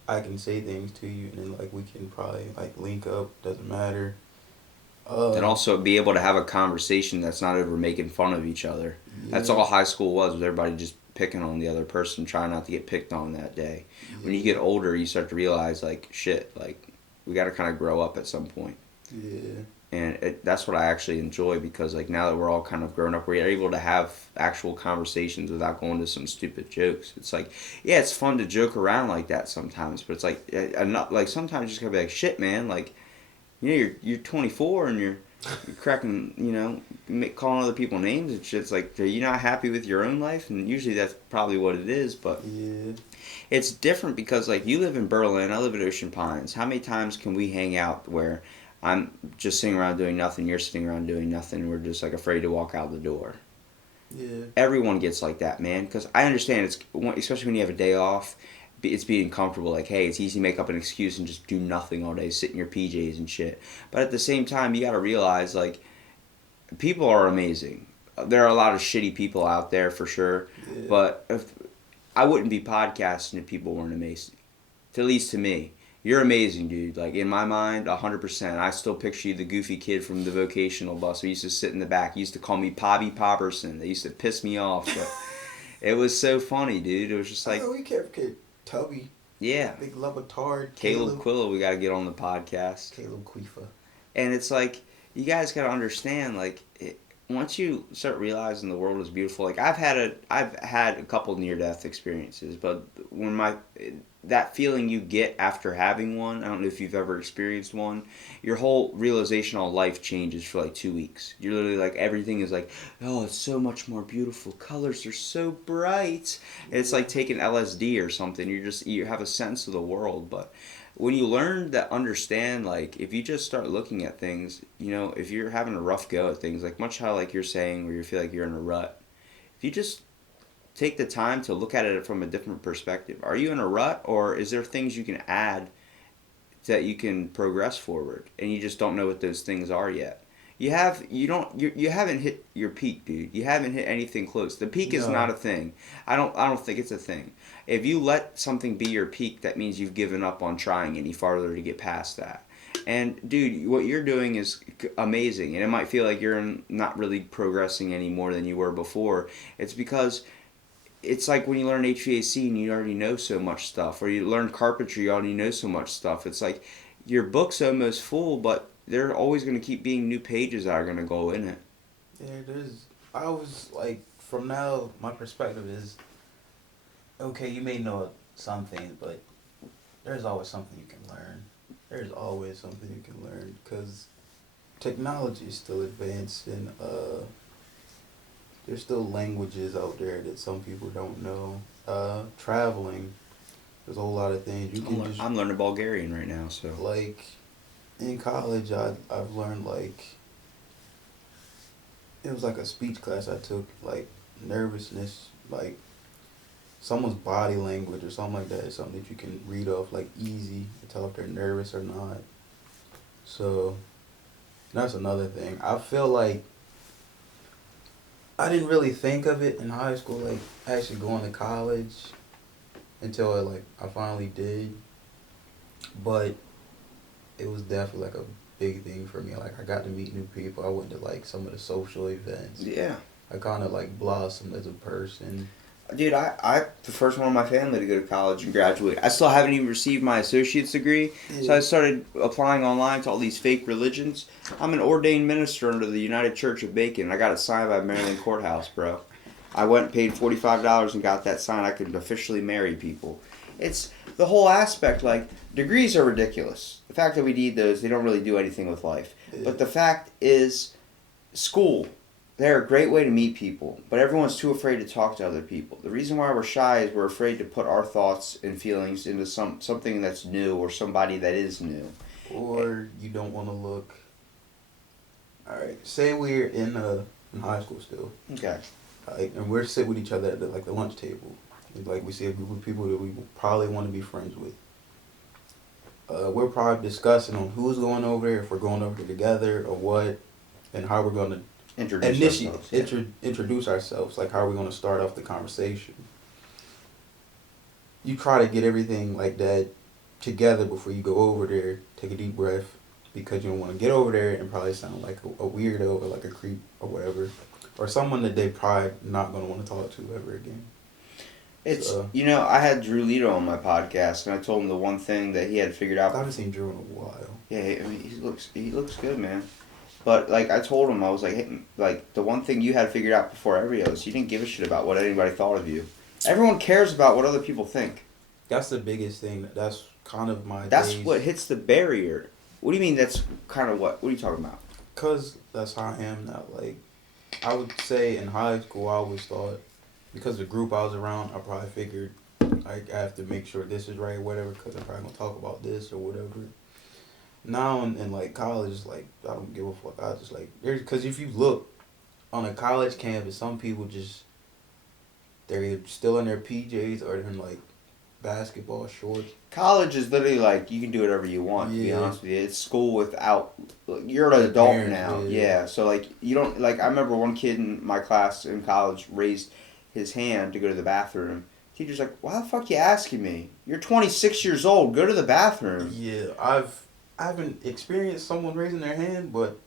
I can say things to you, and then like we can probably like link up. Doesn't matter. And also be able to have a conversation that's not over making fun of each other. Yeah. That's all high school was everybody just picking on the other person, trying not to get picked on that day. Yeah. When you get older, you start to realize, like, shit, like, we got to kind of grow up at some point. Yeah. And that's what I actually enjoy because, like, now that we're all kind of grown up, we're able to have actual conversations without going to some stupid jokes. It's like, yeah, it's fun to joke around like that sometimes, but it's like sometimes you just gotta be like, shit, man, like, you know, you're 24 and you're cracking, you know, calling other people names and shit. It's like, are you not happy with your own life? And usually that's probably what it is, but yeah, it's different because, like, you live in Berlin, I live in Ocean Pines. How many times can we hang out where I'm just sitting around doing nothing, you're sitting around doing nothing, and we're just, like, afraid to walk out the door? Yeah. Everyone gets like that, man, because I understand, it's especially when you have a day off, it's being comfortable. Like, hey, it's easy to make up an excuse and just do nothing all day, sit in your PJs and shit. But at the same time, you got to realize, like, people are amazing. There are a lot of shitty people out there for sure, yeah. But I wouldn't be podcasting if people weren't amazing. At least to me. You're amazing, dude. Like, in my mind, 100%. I still picture you the goofy kid from the vocational bus who used to sit in the back. He used to call me Pobby Popperson. They used to piss me off, but it was so funny, dude. It was just like... Oh, we kept Tubby. Yeah. Big Levitard. Caleb Quilla, we got to get on the podcast. Caleb Quifa. And it's like, you guys got to understand, like, once you start realizing the world is beautiful, like I've had a couple near death experiences, but when that feeling you get after having one, I don't know if you've ever experienced one, your whole realization on life changes for like 2 weeks. You're literally like, everything is like, oh, it's so much more beautiful. Colors are so bright. It's like taking LSD or something. You have a sense of the world. But when you learn to understand, like, if you just start looking at things, if you're having a rough go at things, like much how like you're saying, where you feel like you're in a rut, if you just take the time to look at it from a different perspective. Are you in a rut, or is there things you can add that you can progress forward, and you just don't know what those things are yet? You haven't hit your peak, dude. You haven't hit anything close. The peak is not a thing. I don't think it's a thing. If you let something be your peak, that means you've given up on trying any farther to get past that. And dude, what you're doing is amazing, and it might feel like you're not really progressing any more than you were before. It's because it's like when you learn HVAC and you already know so much stuff, or you learn carpentry, you already know so much stuff. It's like your book's almost full, but there are always going to keep being new pages that are going to go in it. Yeah, there's. I was like, from now, my perspective is, okay, you may know some things, but there's always something you can learn. There's always something you can learn, because technology is still advanced, and there's still languages out there that some people don't know. Traveling, there's a whole lot of things you can I'm learning Bulgarian right now, so like in college. I've learned, like, it was like a speech class I took, like nervousness, like someone's body language or something like that is something that you can read off like easy to tell if they're nervous or not. So that's another thing. I feel like I didn't really think of it in high school, like actually going to college, until I finally did. But it was definitely like a big thing for me. Like, I got to meet new people. I went to like some of the social events. yeah. I kind of like blossomed as a person. Dude, I the first one in my family to go to college and graduate. I still haven't even received my associate's degree, so I started applying online to all these fake religions. I'm an ordained minister under the United Church of Bacon. I got it signed by Maryland Courthouse, bro. I went and paid $45 and got that signed. I could officially marry people. It's the whole aspect, like, degrees are ridiculous. The fact that we need those, they don't really do anything with life. Yeah. But the fact is, school, they're a great way to meet people, but everyone's too afraid to talk to other people. The reason why we're shy is we're afraid to put our thoughts and feelings into something that's new, or somebody that is new. Or you don't want to look. Alright, say we're in high school still. Okay. And we're sitting with each other at the lunch table. And, like, we see a group of people that we probably want to be friends with. We're probably discussing on who's going over there, if we're going over there together or what, and how we're going to introduce ourselves, like how are we going to start off the conversation. You try to get everything like that together before you go over there. Take a deep breath, because you don't want to get over there and probably sound like a weirdo or like a creep or whatever, or someone that they probably not going to want to talk to ever again. It's I had Drew Lito on my podcast, and I told him the one thing that he had figured out. I haven't seen Drew in a while. Yeah, I mean, he looks good, man. But, like, I told him, I was like, hey, like, the one thing you had figured out before everybody else, you didn't give a shit about what anybody thought of you. Everyone cares about what other people think. That's the biggest thing. That's kind of my That's days. what hits the barrier. What do you mean that's kind of what? What are you talking about? Because that's how I am now. Like, I would say in high school, I always thought, because the group I was around, I probably figured, like, I have to make sure this is right or whatever, because I'm probably going to talk about this or whatever. Now in like college, like, I don't give a fuck. I just like, because if you look on a college campus, some people just, they're either still in their PJs or they're in like basketball shorts. College is literally like, you can do whatever you want, to be honest with you. It's school without, you're an adult parents, now. Yeah, so like, you don't, like, I remember one kid in my class in college raised his hand to go to the bathroom. Teacher's like, why the fuck you asking me? You're 26 years old, go to the bathroom. Yeah, I haven't experienced someone raising their hand, but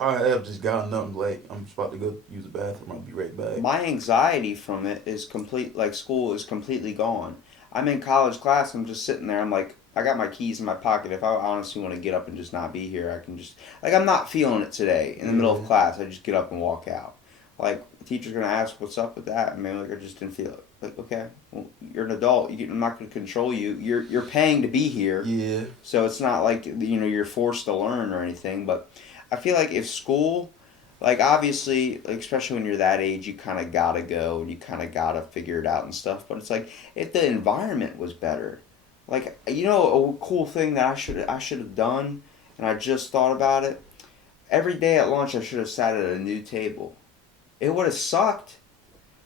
I have just gotten up and like, I'm just about to go use the bathroom. I'll be right back. My anxiety from it is complete, like, school is completely gone. I'm in college class, I'm just sitting there, I'm like, I got my keys in my pocket. If I honestly want to get up and just not be here, I can just like I'm not feeling it today in the middle of class. I just get up and walk out. Like the teacher's gonna ask what's up with that, and maybe like I just didn't feel it. Like okay, well you're an adult. I'm not gonna control you. You're paying to be here. Yeah. So it's not like you're forced to learn or anything. But I feel like if school, like obviously, like especially when you're that age, you kind of gotta go and you kind of gotta figure it out and stuff. But it's like if the environment was better, like a cool thing that I should have done, and I just thought about it. Every day at lunch, I should have sat at a new table. It would have sucked,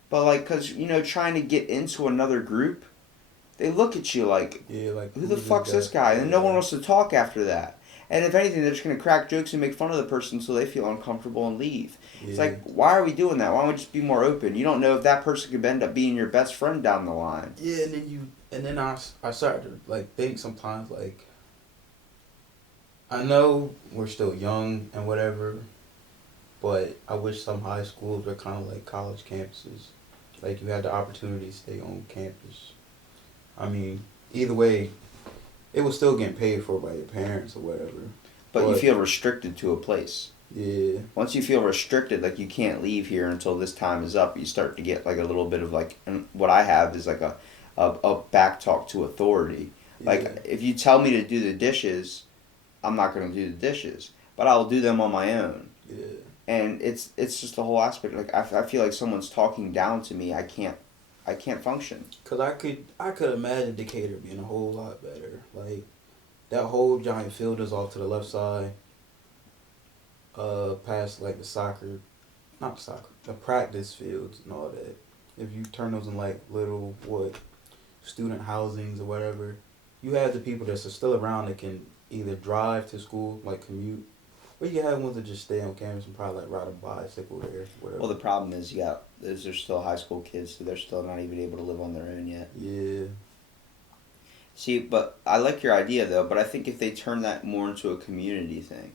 but like, cause trying to get into another group, they look at you like, like who the fuck's this guy? And no one wants to talk after that. And if anything, they're just gonna crack jokes and make fun of the person so they feel uncomfortable and leave. Yeah. It's like, why are we doing that? Why don't we just be more open? You don't know if that person could end up being your best friend down the line. Yeah, and then I started to like think sometimes like, I know we're still young and whatever, but I wish some high schools were kind of like college campuses. Like you had the opportunity to stay on campus. I mean, either way, it was still getting paid for by your parents or whatever. But you feel restricted to a place. Yeah. Once you feel restricted, like you can't leave here until this time is up, you start to get like a little bit of like, and what I have is like a back talk to authority. Yeah. Like if you tell me to do the dishes, I'm not going to do the dishes, but I'll do them on my own. Yeah. And it's just the whole aspect. Like I feel like someone's talking down to me. I can't function. Cause I could imagine Decatur being a whole lot better. Like that whole giant field is off to the left side. Past like the practice fields and all that. If you turn those in like little student housings or whatever, you have the people that are still around that can either drive to school, like commute. Or you have ones that just stay on campus and probably like ride a bicycle there, whatever. Well, the problem is, those are still high school kids, so they're still not even able to live on their own yet. Yeah. See, but I like your idea though. But I think if they turn that more into a community thing,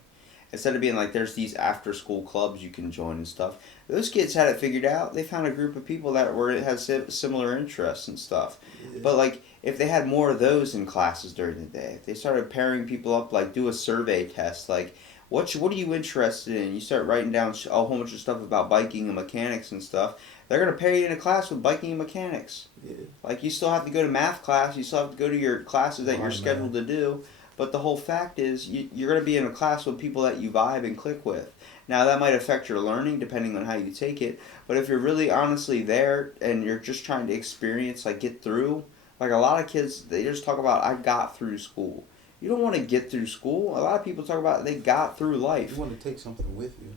instead of being like there's these after school clubs you can join and stuff, those kids had it figured out. They found a group of people that had similar interests and stuff. Yeah. But like if they had more of those in classes during the day, if they started pairing people up, like do a survey test, like. What are you interested in? You start writing down a whole bunch of stuff about biking and mechanics and stuff. They're going to pair you in a class with biking and mechanics. Yeah. Like, you still have to go to math class. You still have to go to your classes that you're scheduled to do. But the whole fact is, you're going to be in a class with people that you vibe and click with. Now, that might affect your learning depending on how you take it. But if you're really honestly there and you're just trying to experience, like, get through, like, a lot of kids, they just talk about, I got through school. You don't want to get through school. A lot of people talk about they got through life. You want to take something with you.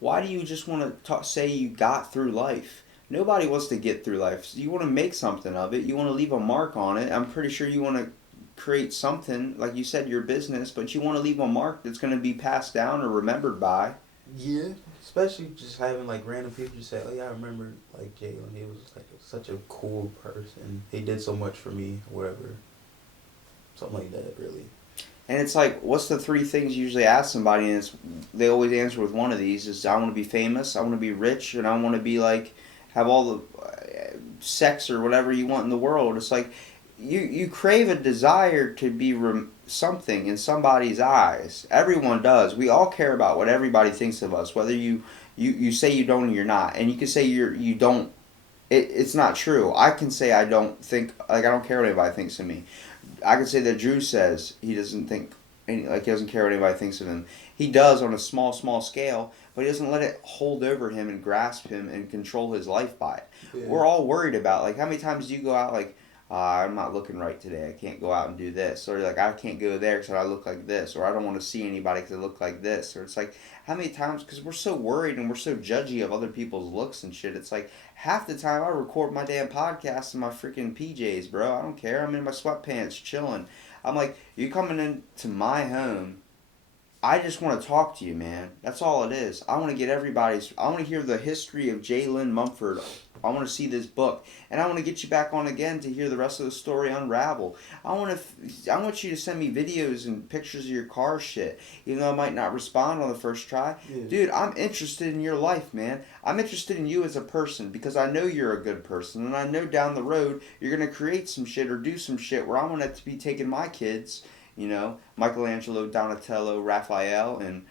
Why do you just want to say you got through life? Nobody wants to get through life. So you want to make something of it. You want to leave a mark on it. I'm pretty sure you want to create something, like you said, your business, but you want to leave a mark that's going to be passed down or remembered by. Yeah, especially just having like random people just say, oh yeah, I remember like Jalen. He was like such a cool person. He did so much for me, or whatever. Something like that, really. And it's like, what's the three things you usually ask somebody? And they always answer with one of these: is I want to be famous, I want to be rich, and I want to be like have all the sex or whatever you want in the world. It's like you crave a desire to be something in somebody's eyes. Everyone does. We all care about what everybody thinks of us, whether you say you don't or you're not, and you can say you don't. It's not true. I can say I don't think, like I don't care what anybody thinks of me. I can say that Drew says he doesn't think, like he doesn't care what anybody thinks of him. He does on a small scale, but he doesn't let it hold over him and grasp him and control his life by it. Yeah. We're all worried about, like, how many times do you go out like, I'm not looking right today, I can't go out and do this, or like I can't go there because I look like this, or I don't want to see anybody because I look like this, or it's like how many times, because we're so worried and we're so judgy of other people's looks and shit. It's like half the time I record my damn podcast in my freaking PJs, bro. I don't care. I'm in my sweatpants chilling. I'm like, you coming into my home, I just want to talk to you, man. That's all it is. I want to get I want to hear the history of Jalen Mumford I want to see this book, and I want to get you back on again to hear the rest of the story unravel. I want you to send me videos and pictures of your car shit, even though I might not respond on the first try. Yeah. Dude, I'm interested in your life, man. I'm interested in you as a person because I know you're a good person, and I know down the road you're gonna create some shit or do some shit where I'm gonna have to be taking my kids, Michelangelo, Donatello, Raphael, and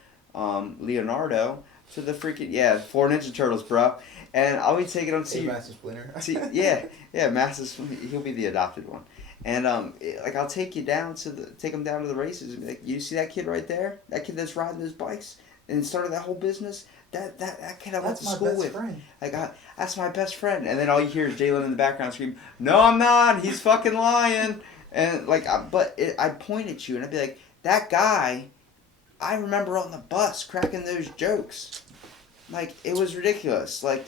Leonardo to the freaking 4 Ninja Turtles, bro. And I'll be taking them to Master Splinter. Master. He'll be the adopted one. And I'll take you down take them down to the races. And be like, you see that kid right there? That kid that's riding those bikes and started that whole business. That kid I went to school with. Friend. That's my best friend. And then all you hear is Jalen in the background scream, "No, I'm not. He's fucking lying." And I'd point at you and I'd be like, that guy, I remember on the bus cracking those jokes. Like, it was ridiculous. Like,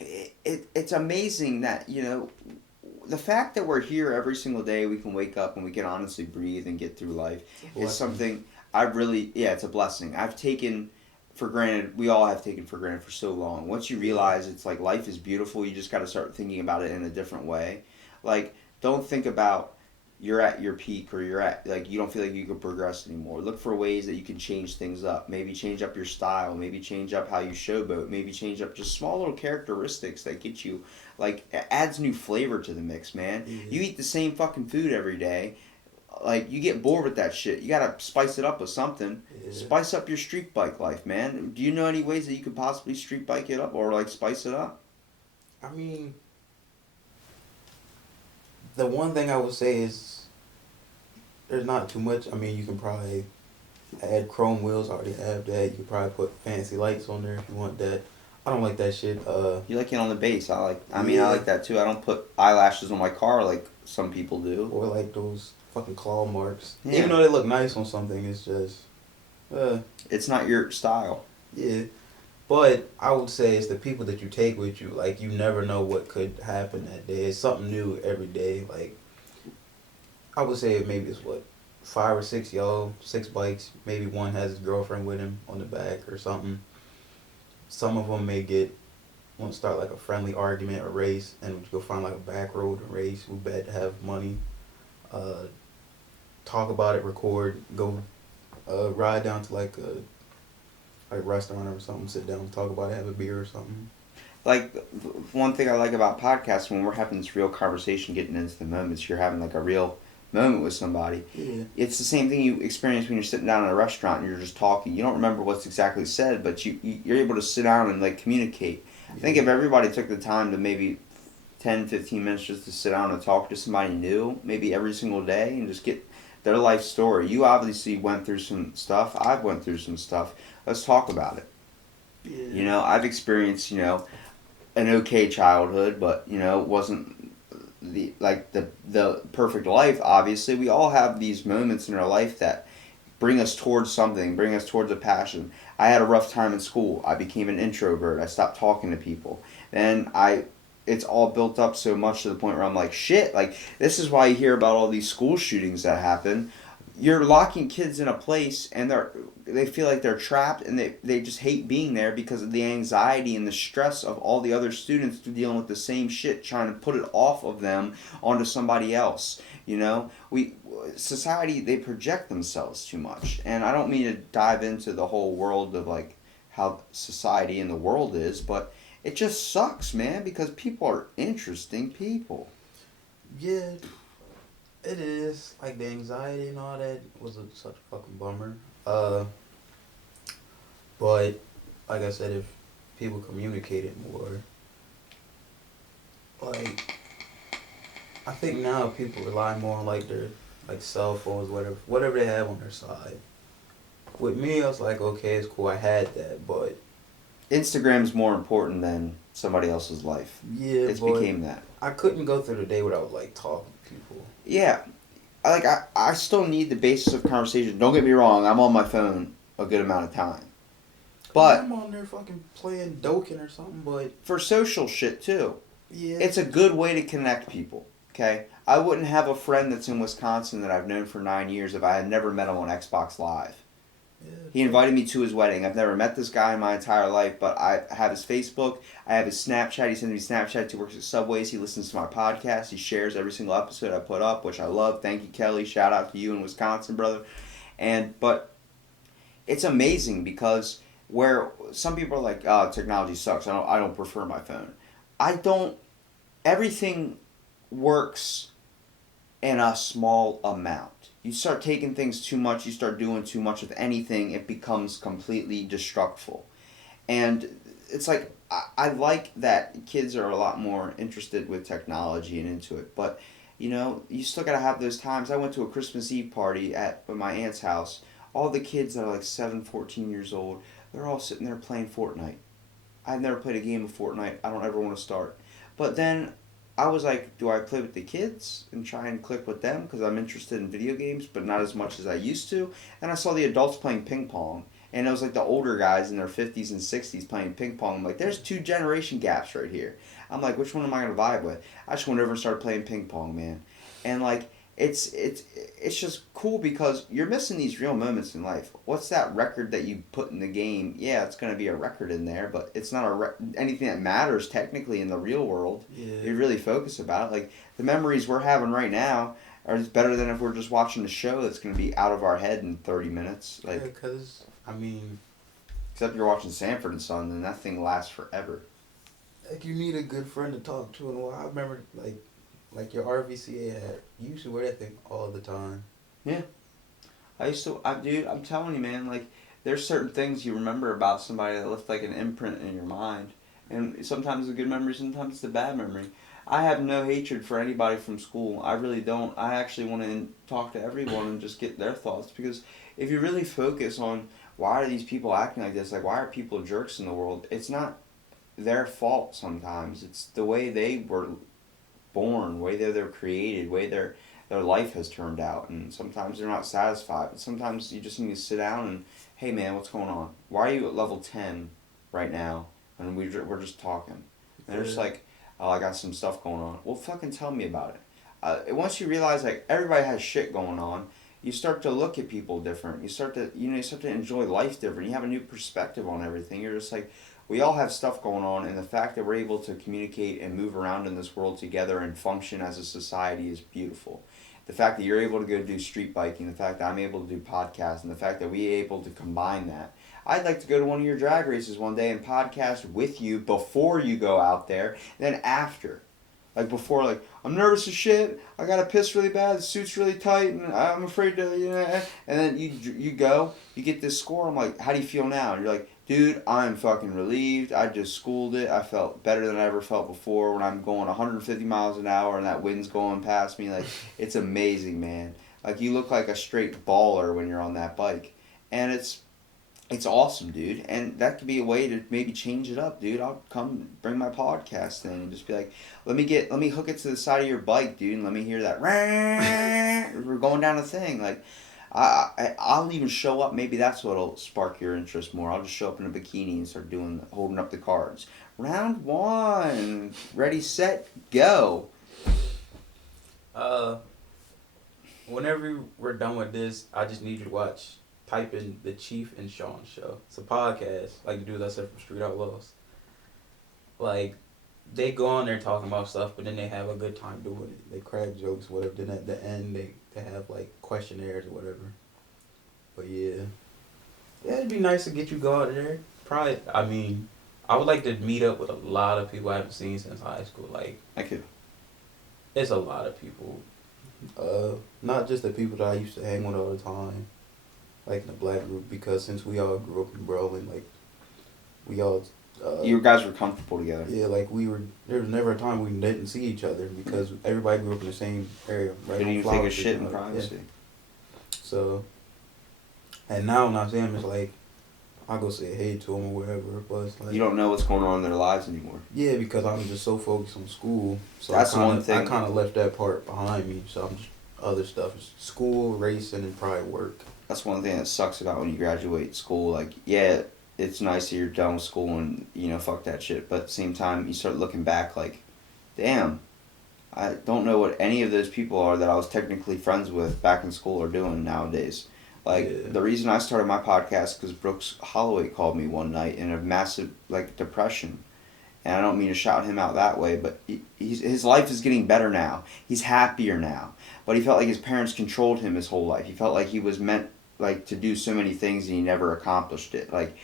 it's amazing that, the fact that we're here every single day, we can wake up and we can honestly breathe and get through life is something it's a blessing. I've taken for granted, we all have taken for granted for so long. Once you realize it's like life is beautiful, you just got to start thinking about it in a different way. Like, don't think about you're at your peak or you're at, like, you don't feel like you can progress anymore. Look for ways that you can change things up. Maybe change up your style. Maybe change up how you showboat. Maybe change up just small little characteristics that get you, like, adds new flavor to the mix, man. Mm-hmm. You eat the same fucking food every day. Like, you get bored with that shit. You gotta spice it up with something. Yeah. Spice up your street bike life, man. Do you know any ways that you could possibly street bike it up or, like, spice it up? I mean, the one thing I would say is there's not too much. I mean, you can probably add chrome wheels. I already have that. You could probably put fancy lights on there if you want that. I don't like that shit. You like it on the base. I like that too. I don't put eyelashes on my car like some people do. Or like those fucking claw marks. Yeah. Even though they look nice on something, it's just it's not your style. Yeah. But I would say it's the people that you take with you. Like, you never know what could happen that day. It's something new every day. Like, I would say maybe it's 5 or 6 y'all, 6 bikes. Maybe one has his girlfriend with him on the back or something. Some of them may want to start like a friendly argument or race, and we go find like a back road and race. We bet to have money. Talk about it, record, go ride down to like a restaurant or something, sit down, talk about it, have a beer or something. Like, one thing I like about podcasts, when we're having this real conversation, getting into the moments, you're having like a real moment with somebody. Yeah. It's the same thing you experience when you're sitting down in a restaurant and you're just talking. You don't remember what's exactly said, but you're able to sit down and like communicate. I think if everybody took the time to maybe 10, 15 minutes just to sit down and talk to somebody new, maybe every single day, and just get their life story. You obviously went through some stuff. I've went through some stuff. Let's talk about it. Yeah. I've experienced, an okay childhood, but, wasn't the perfect life. Obviously, we all have these moments in our life that bring us towards something, bring us towards a passion. I had a rough time in school. I became an introvert. I stopped talking to people. Then it's all built up so much to the point where I'm like, shit, like, this is why you hear about all these school shootings that happen. You're locking kids in a place and they feel like they're trapped, and they just hate being there because of the anxiety and the stress of all the other students dealing with the same shit, trying to put it off of them onto somebody else. Society, they project themselves too much. And I don't mean to dive into the whole world of like how society and the world is, but it just sucks, man, because people are interesting people. Yeah, it is. Like, the anxiety and all that was such a fucking bummer. But like I said, if people communicated more, like, I think now people rely more on like their cell phones, whatever they have on their side. With me, I was like, okay, it's cool, I had that, but Instagram's more important than somebody else's life. yeah, It's became that. I couldn't go through the day without like talking to people. Yeah. I still need the basis of conversation. Don't get me wrong, I'm on my phone a good amount of time. But I'm on there fucking playing Dokkan or something, but for social shit too. yeah, It's a good way to connect people, okay? I wouldn't have a friend that's in Wisconsin that I've known for 9 years if I had never met him on Xbox Live. He invited me to his wedding. I've never met this guy in my entire life, but I have his Facebook. I have his Snapchat. He sends me Snapchat. He works at Subways. He listens to my podcast. He shares every single episode I put up, which I love. Thank you, Kelly. Shout out to you in Wisconsin, brother. But it's amazing because where some people are like, "Oh, technology sucks. I don't prefer my phone." I don't. Everything works in a small amount. You start taking things too much, you start doing too much with anything, it becomes completely destructful. And it's like, I like that kids are a lot more interested with technology and into it, but you still gotta have those times. I went to a Christmas Eve party at my aunt's house. All the kids that are like 7, 14 years old, they're all sitting there playing Fortnite. I've never played a game of Fortnite. I don't ever want to start. But then I was like, do I play with the kids and try and click with them because I'm interested in video games, but not as much as I used to? And I saw the adults playing ping pong, and it was like the older guys in their 50s and 60s playing ping pong. I'm like, there's 2 generation gaps right here. I'm like, which one am I going to vibe with? I just went over and started playing ping pong, man. And like, it's just cool because you're missing these real moments in life. What's that record that you put in the game? Yeah, it's going to be a record in there, but it's not anything that matters technically in the real world. Yeah. You really focus about it. Like, the memories we're having right now are just better than if we're just watching a show that's going to be out of our head in 30 minutes. Like, because, except you're watching Sanford and Son, then that thing lasts forever. like, you need a good friend to talk to. And I remember, like your RVCA hat, you used to wear that thing all the time. Yeah. Dude, I'm telling you, man, like, there's certain things you remember about somebody that left, like, an imprint in your mind. And sometimes it's a good memory, sometimes it's a bad memory. I have no hatred for anybody from school. I really don't. I actually want to talk to everyone and just get their thoughts. Because if you really focus on why are these people acting like this, like, why are people jerks in the world, it's not their fault sometimes. It's the way they were born, way they're created, way their life has turned out, and sometimes they're not satisfied. But sometimes you just need to sit down and, hey man, what's going on? Why are you at level 10 right now? And we're just talking. And they're just like, oh, I got some stuff going on. Well, fucking tell me about it. Once you realize like everybody has shit going on, you start to look at people different. You start to enjoy life different. You have a new perspective on everything. You're just like, we all have stuff going on, and the fact that we're able to communicate and move around in this world together and function as a society is beautiful. The fact that you're able to go do street biking, the fact that I'm able to do podcasts, and the fact that we're able to combine that. I'd like to go to one of your drag races one day and podcast with you before you go out there, then after. Like before, like, I'm nervous as shit, I gotta piss really bad, the suit's really tight, and I'm afraid to, and then you go, you get this score, I'm like, how do you feel now? And you're like, dude, I'm fucking relieved, I just schooled it, I felt better than I ever felt before when I'm going 150 miles an hour and that wind's going past me, like, it's amazing, man. Like, you look like a straight baller when you're on that bike, and it's awesome, dude, and that could be a way to maybe change it up, dude. I'll come bring my podcast in and just be like, let me hook it to the side of your bike, dude, and let me hear that. We're going down a thing, like, I'll even show up. Maybe that's what'll spark your interest more. I'll just show up in a bikini and start holding up the cards. Round 1, ready, set, go. Whenever we're done with this, I just need you to type in The Chief and Sean Show. It's a podcast, like the dudes I said from Street Outlaws. Like, they go on there talking about stuff, but then they have a good time doing it. They crack jokes, whatever. Then at the end, they have, like, questionnaires or whatever. But, yeah, it'd be nice to get you go out there. Probably, I would like to meet up with a lot of people I haven't seen since high school. Like, I could. It's a lot of people. Not just the people that I used to hang with all the time. Like in the black group, because since we all grew up in Berlin, like, we all... you guys were comfortable together. Yeah, like, there was never a time we didn't see each other, because everybody grew up in the same area. Right, couldn't even take a shit in privacy. Yeah. So, and now when I see him, it's like, I'll go say hey to him or wherever, but it's like... You don't know what's going on in their lives anymore. Yeah, because I'm just so focused on school. So that's one thing. I kind of left that part behind me, so I'm just... Other stuff is school, racing, and probably work. That's one thing that sucks about when you graduate school. Like, yeah, it's nice that you're done with school and, fuck that shit. But at the same time, you start looking back like, damn, I don't know what any of those people are that I was technically friends with back in school are doing nowadays. Like, the reason I started my podcast because Brooks Holloway called me one night in a massive, like, depression. And I don't mean to shout him out that way, but his life is getting better now. He's happier now. But he felt like his parents controlled him his whole life. He felt like he was meant, like, to do so many things and he never accomplished it. Like,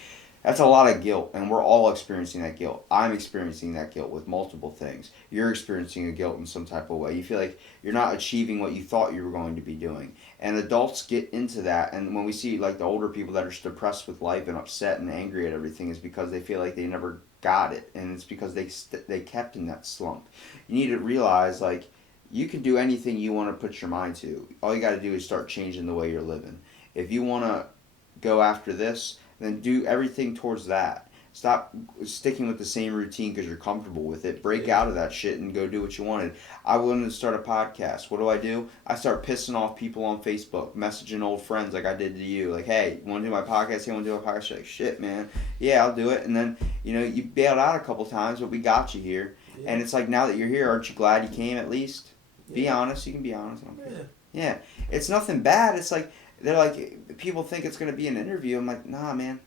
that's a lot of guilt, and we're all experiencing that guilt. I'm experiencing that guilt with multiple things. You're experiencing a guilt in some type of way. You feel like you're not achieving what you thought you were going to be doing. And adults get into that, and when we see, like, the older people that are depressed with life and upset and angry at everything is because they feel like they never got it, and it's because they kept in that slump. You need to realize, like, you can do anything you want to put your mind to. All you got to do is start changing the way you're living. If you want to go after this, then do everything towards that. Stop sticking with the same routine because you're comfortable with it. Break out of that shit and go do what you wanted. I wanted to start a podcast. What do? I start pissing off people on Facebook, messaging old friends like I did to you. Like, hey, you want to do my podcast? Hey, want to do a podcast? You're like, shit, man. Yeah, I'll do it. And then, you bailed out a couple times, but we got you here. Yeah. And it's like, now that you're here, aren't you glad you came at least? Yeah. Be honest. You can be honest. Yeah. It's nothing bad. It's like, they're like, people think it's going to be an interview. I'm like, nah, man.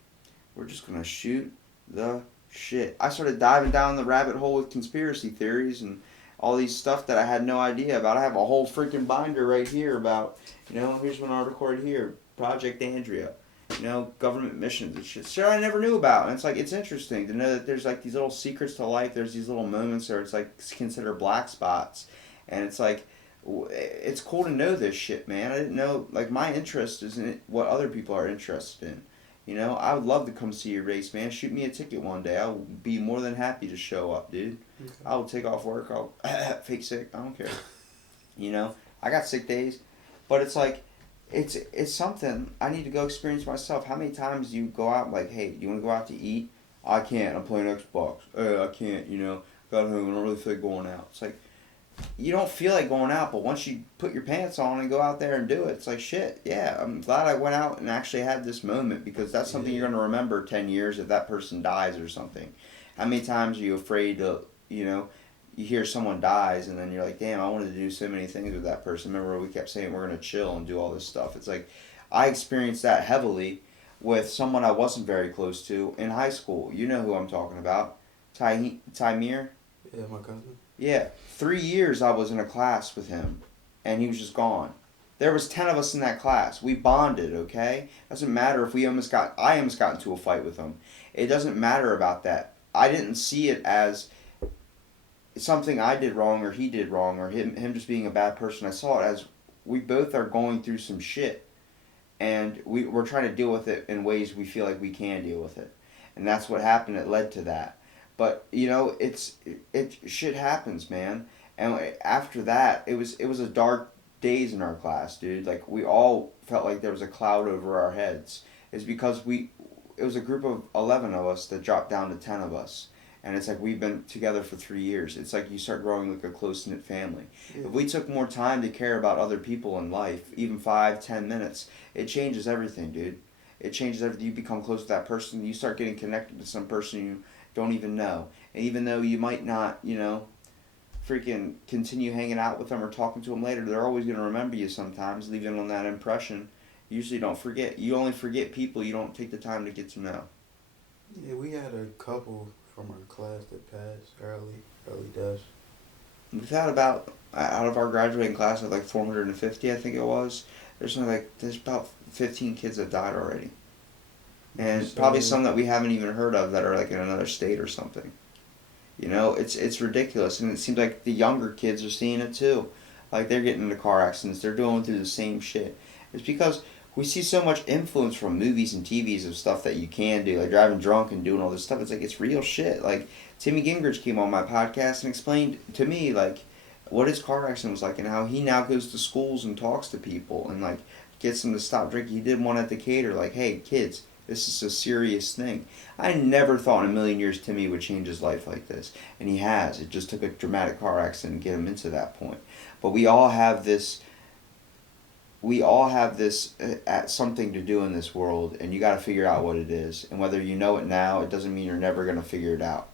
We're just going to shoot the shit. I started diving down the rabbit hole with conspiracy theories and all these stuff that I had no idea about. I have a whole freaking binder right here about, here's one article right here. Project Andrea. Government missions and shit I never knew about. And it's like, it's interesting to know that there's like these little secrets to life. There's these little moments where it's like considered black spots. And it's like, it's cool to know this shit, man. I didn't know, like, my interest is in what other people are interested in. I would love to come see your race, man. Shoot me a ticket one day. I'll be more than happy to show up, dude. Okay. I'll take off work. I'll fake sick. I don't care. I got sick days. But it's like, it's something I need to go experience myself. How many times do you go out like, hey, do you want to go out to eat? I can't. I'm playing Xbox. I can't, got home. I don't really feel like going out. It's like, you don't feel like going out, but once you put your pants on and go out there and do it, it's like, shit, yeah, I'm glad I went out and actually had this moment, because that's something you're going to remember 10 years if that person dies or something. How many times are you afraid to, you hear someone dies and then you're like, damn, I wanted to do so many things with that person. Remember we kept saying we're going to chill and do all this stuff. It's like, I experienced that heavily with someone I wasn't very close to in high school. You know who I'm talking about. Tymir? Yeah, my cousin. Yeah, 3 years I was in a class with him, and he was just gone. There was 10 of us in that class. We bonded, okay? Doesn't matter if I almost got into a fight with him. It doesn't matter about that. I didn't see it as something I did wrong or he did wrong or him just being a bad person. I saw it as we both are going through some shit, and we're trying to deal with it in ways we feel like we can deal with it. And that's what happened. It led to that. But shit happens, man. And after that, it was a dark days in our class, dude. Like, we all felt like there was a cloud over our heads. It's because it was a group of 11 of us that dropped down to 10 of us. And it's like, we've been together for 3 years. It's like you start growing like a close-knit family. Yeah. If we took more time to care about other people in life, even 5-10 minutes, it changes everything, dude. It changes everything. You become close to that person. You start getting connected to some person you don't even know. And even though you might not, freaking continue hanging out with them or talking to them later, they're always going to remember you sometimes, leaving on that impression. You usually don't forget. You only forget people you don't take the time to get to know. Yeah, we had a couple from our class that passed early deaths. We've had about, out of our graduating class of like 450, I think it was, there's about 15 kids that died already. And probably some that we haven't even heard of that are like in another state or something. It's ridiculous. And it seems like the younger kids are seeing it too. Like, they're getting into car accidents. They're going through the same shit. It's because we see so much influence from movies and TVs of stuff that you can do. Like driving drunk and doing all this stuff. It's like, it's real shit. Like, Timmy Gingrich came on my podcast and explained to me, like, what his car accident was like and how he now goes to schools and talks to people and, like, gets them to stop drinking. He did one at Decatur. Like, hey, kids, this is a serious thing. I never thought in a million years Timmy would change his life like this. And he has. It just took a dramatic car accident to get him into that point. But we all have this something to do in this world, and you got to figure out what it is. And whether you know it now, it doesn't mean you're never going to figure it out.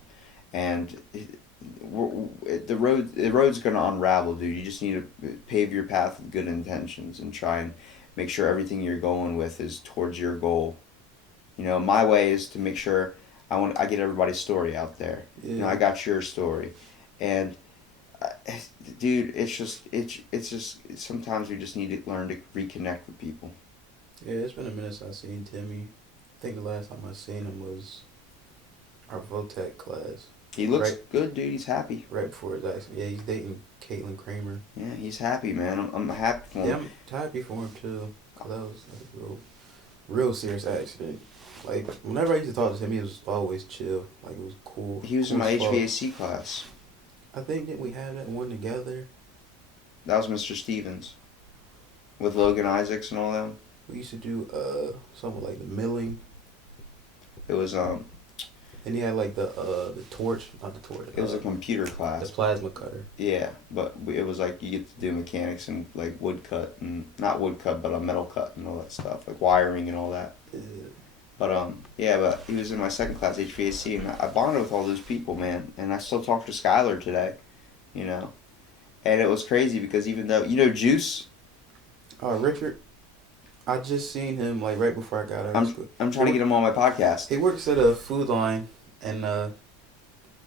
And the road's going to unravel, dude. You just need to pave your path with good intentions and try and make sure everything you're going with is towards your goal. You know, my way is to make sure I get everybody's story out there. Yeah. You know, I got your story, and dude, it's just sometimes we just need to learn to reconnect with people. Yeah, it's been a minute since I've seen Timmy. I think the last time I seen him was our Votech class. He looks good, dude. He's happy. Right before his accident. Yeah, he's dating Caitlin Kramer. Yeah, he's happy, man. I'm happy for him. Yeah, I'm happy for him too. That was like a real serious accident. Like, whenever I used to talk to him, he was always chill. Like, it was cool. He was in my HVAC class. I think that we had that one together. That was Mr. Stevens. With Logan Isaacs and all them. We used to do something like the milling. It was And he had like the torch, not the torch. It was a computer class. The plasma cutter. Yeah, but it was like you get to do mechanics and like wood cut and not wood cut, but a metal cut and all that stuff, like wiring and all that. Yeah. But but he was in my second class HVAC, and I bonded with all those people, man. And I still talk to Skylar today, you know. And it was crazy because even though Juice. Richard. I just seen him like right before I got out of school. I'm trying to get him on my podcast. He works at a food line and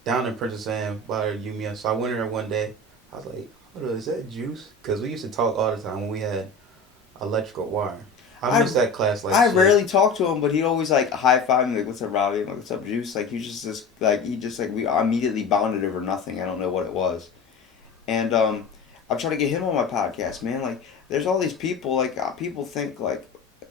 down in Princess Anne by Umia. So I went in there one day. I was like, "Hold on, is that Juice?" Because we used to talk all the time when we had electrical wire. I missed that class. Like, I rarely talk to him, but he'd always like high five me, like, "What's up, Robbie?" I'm like, "What's up, Juice?" Like we immediately bonded over nothing. I don't know what it was, and I'm trying to get him on my podcast, man. Like, there's all these people. Like, people think like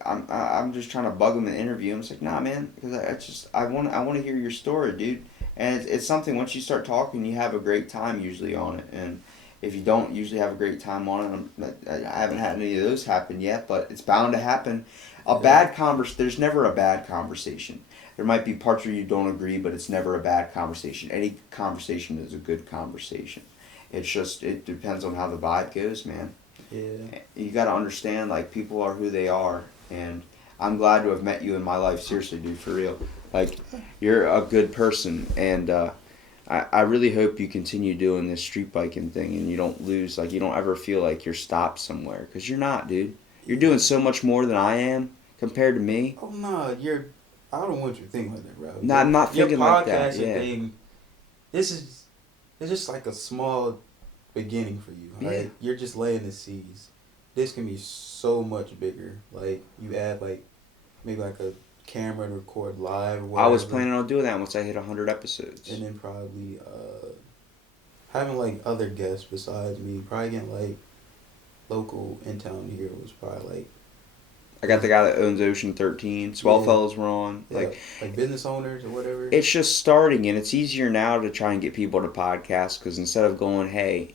I'm just trying to bug them and interview him. It's like, nah, man, because I want to hear your story, dude. And it's something, once you start talking, you have a great time usually on it, and if you don't usually have a great time on it, I haven't had any of those happen yet, but it's bound to happen. There's never a bad conversation. There might be parts where you don't agree, but it's never a bad conversation. Any conversation is a good conversation. It's just, it depends on how the vibe goes, man. Yeah. You got to understand, like, people are who they are, and I'm glad to have met you in my life. Seriously, dude, for real. Like, you're a good person, and I really hope you continue doing this street biking thing and you don't lose, like, you don't ever feel like you're stopped somewhere, because you're not, dude. You're doing so much more than I am compared to me. Oh, no, I don't want you to think like that, bro. No, I'm not thinking like that, your yeah. Thing, it's just like a small beginning for you, right? Yeah. You're just laying the seeds. This can be so much bigger. Like, you add, like, maybe like a camera to record live or whatever. I was planning on doing that once I hit 100 episodes. And then probably having, like, other guests besides me. Probably getting, like, local in town here was probably, like... I got the guy that owns Ocean 13. Swellfellows were on. Yeah, like business owners or whatever. It's just starting, and it's easier now to try and get people to podcast, because instead of going, "Hey,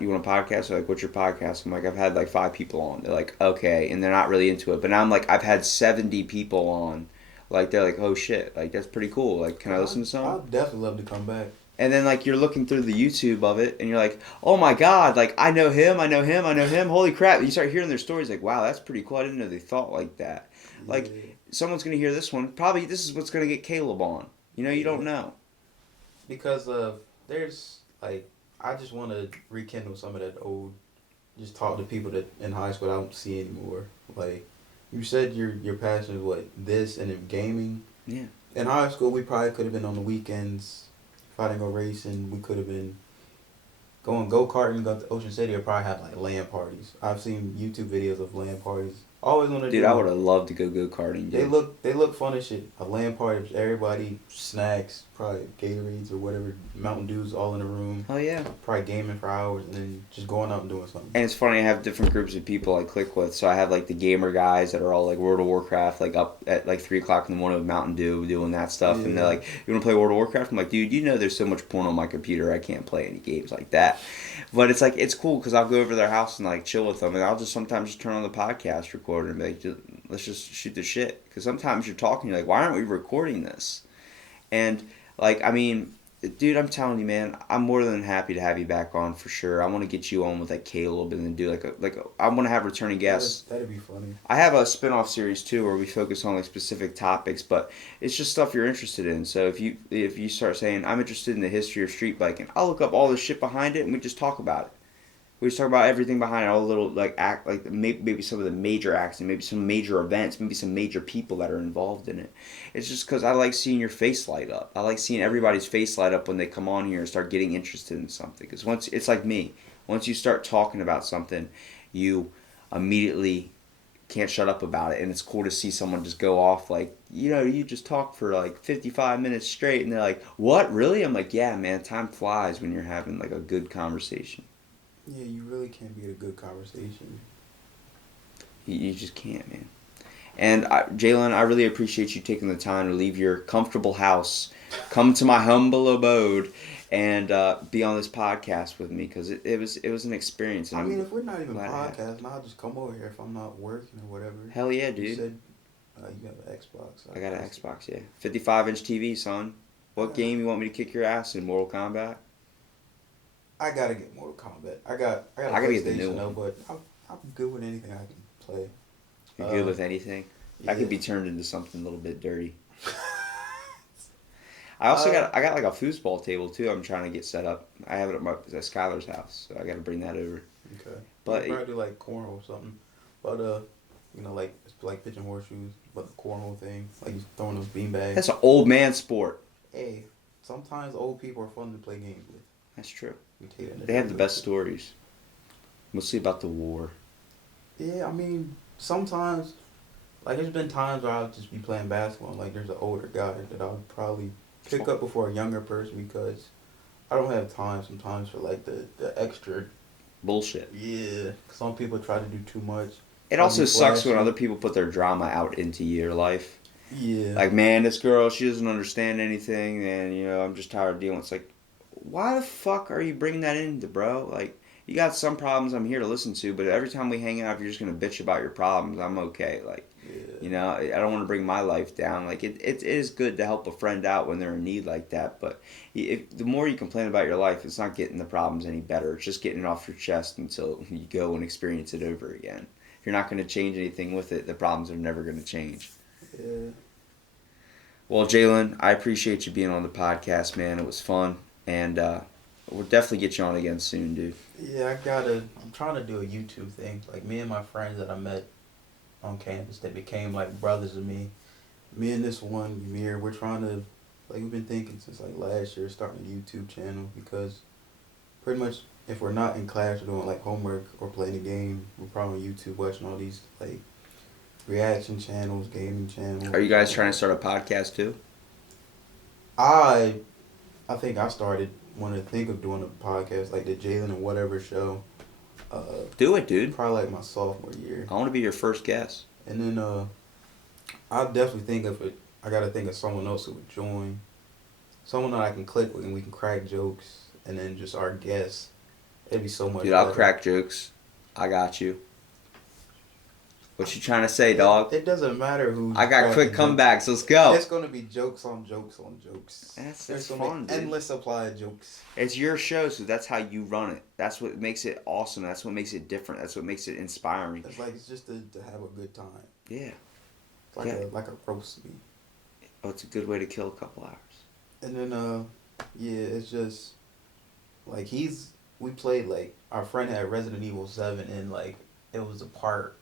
you want a podcast?" They're like, "What's your podcast?" I'm like, "I've had like 5 people on." They're like, "Okay," and they're not really into it. But now I'm like, I've had 70 people on. Like, they're like, "Oh shit, like, that's pretty cool. Like, can I listen to some?" I'd definitely love to come back. And then, like, you're looking through the YouTube of it, and you're like, "Oh my god, like, I know him, holy crap." And you start hearing their stories, like, "Wow, that's pretty cool. I didn't know they thought like that." Like, someone's going to hear this one. Probably this is what's going to get Caleb on. You know, you don't know. Because there's, like, I just want to rekindle some of that old, just talk to people that in high school I don't see anymore. Like, you said your passion is, what, this and then gaming? Yeah. In high school, we probably could have been on the weekends. If I didn't go racing, we could have been going go-karting, go to Ocean City, or probably have, like, LAN parties. I've seen YouTube videos of LAN parties. Always want to do. Dude, I would have loved to go go-karting. Dude. They look fun as shit. A LAN party, everybody, snacks, probably Gatorades or whatever, Mountain Dews all in the room. Oh yeah. Probably gaming for hours and then just going out and doing something. And it's funny, I have different groups of people I click with. So I have like the gamer guys that are all like World of Warcraft, like up at like 3 o'clock in the morning with Mountain Dew doing that stuff. Yeah. And they're like, "You want to play World of Warcraft?" I'm like, "Dude, you know there's so much porn on my computer, I can't play any games like that." But it's like, it's cool because I'll go over to their house and like chill with them, and I'll just sometimes just turn on the podcast recorder and be like, "Let's just shoot the shit." Because sometimes you're talking, you're like, "Why aren't we recording this?" And like, I mean, dude, I'm telling you, man, I'm more than happy to have you back on for sure. I want to get you on with like Caleb and then do I want to have returning guests. That'd be funny. I have a spin-off series too where we focus on like specific topics, but it's just stuff you're interested in. So if you start saying, "I'm interested in the history of street biking," I'll look up all the shit behind it and we just talk about it. We just talk about everything behind it, all the little like act, like maybe some of the major acts and maybe some major events, maybe some major people that are involved in it. It's just because I like seeing your face light up. I like seeing everybody's face light up when they come on here and start getting interested in something. Because once it's like me, once you start talking about something, you immediately can't shut up about it, and it's cool to see someone just go off like, you just talk for like 55 minutes straight, and they're like, what, really? I'm like, yeah, man, time flies when you're having like a good conversation. Yeah, you really can't beat a good conversation. You just can't, man. And Jalen, I really appreciate you taking the time to leave your comfortable house, come to my humble abode, and be on this podcast with me, because it was an experience. And I mean, if we're not even glad podcasting, I'll just come over here if I'm not working or whatever. Hell yeah, You dude. said you have an Xbox. I got an Xbox, yeah. 55-inch TV, son. What game you want me to kick your ass in? Mortal Kombat? I gotta get Mortal Kombat. I got a I gotta get the new PlayStation though, one. but I'm good with anything I can play. You're good with anything? Yeah. I could be turned into something a little bit dirty. I also got like a foosball table too. I'm trying to get set up. I have it at Skylar's house, so I got to bring that over. Okay. But you probably do like cornhole or something. But like it's like pitching horseshoes, but the cornhole thing, like you throwing those beanbags. That's an old man sport. Hey, sometimes old people are fun to play games with. That's true. They have the best stories. Mostly about the war. Yeah, I mean, sometimes, like, there's been times where I'll just be playing basketball, and, like, there's an older guy that I'll probably pick up before a younger person because I don't have time sometimes for, like, the extra bullshit. Yeah, some people try to do too much. It also sucks when other people put their drama out into your life. Yeah. Like, man, this girl, she doesn't understand anything, and, I'm just tired of dealing. It's like, why the fuck are you bringing that into, bro? Like, you got some problems I'm here to listen to, but every time we hang out, if you're just going to bitch about your problems, I'm okay. Like, I don't want to bring my life down. Like, it is good to help a friend out when they're in need like that, but the more you complain about your life, it's not getting the problems any better. It's just getting it off your chest until you go and experience it over again. If you're not going to change anything with it, the problems are never going to change. Yeah. Well, Jalen, I appreciate you being on the podcast, man. It was fun, and we'll definitely get you on again soon, dude. Yeah, I'm trying to do a YouTube thing. Like, me and my friends that I met on campus, they became, like, brothers of me. Me and this one, Ymir, we're trying to, like, we've been thinking since, like, last year, starting a YouTube channel, because pretty much if we're not in class or doing, like, homework or playing a game, we're probably on YouTube watching all these, like, reaction channels, gaming channels. Are you guys trying to start a podcast, too? I think I wanted to think of doing a podcast, like the Jalen and Whatever show. Do it, dude. Probably like my sophomore year. I want to be your first guest. And then I'll definitely think of it. I got to think of someone else who would join. Someone that I can click with and we can crack jokes. And then just our guests. It'd be so much Dude, better. I'll crack jokes. I got you. What you trying to say, dog? It doesn't matter who. I got quick comebacks. Let's go. It's going to be jokes on jokes on jokes. That's fun, dude. Endless supply of jokes. It's your show, so that's how you run it. That's what makes it awesome. That's what makes it different. That's what makes it inspiring. It's just to have a good time. Yeah. It's like a roast meat. Oh, it's a good way to kill a couple hours. And then it's just like we played, like, our friend had Resident Evil 7, and, like, it was a part.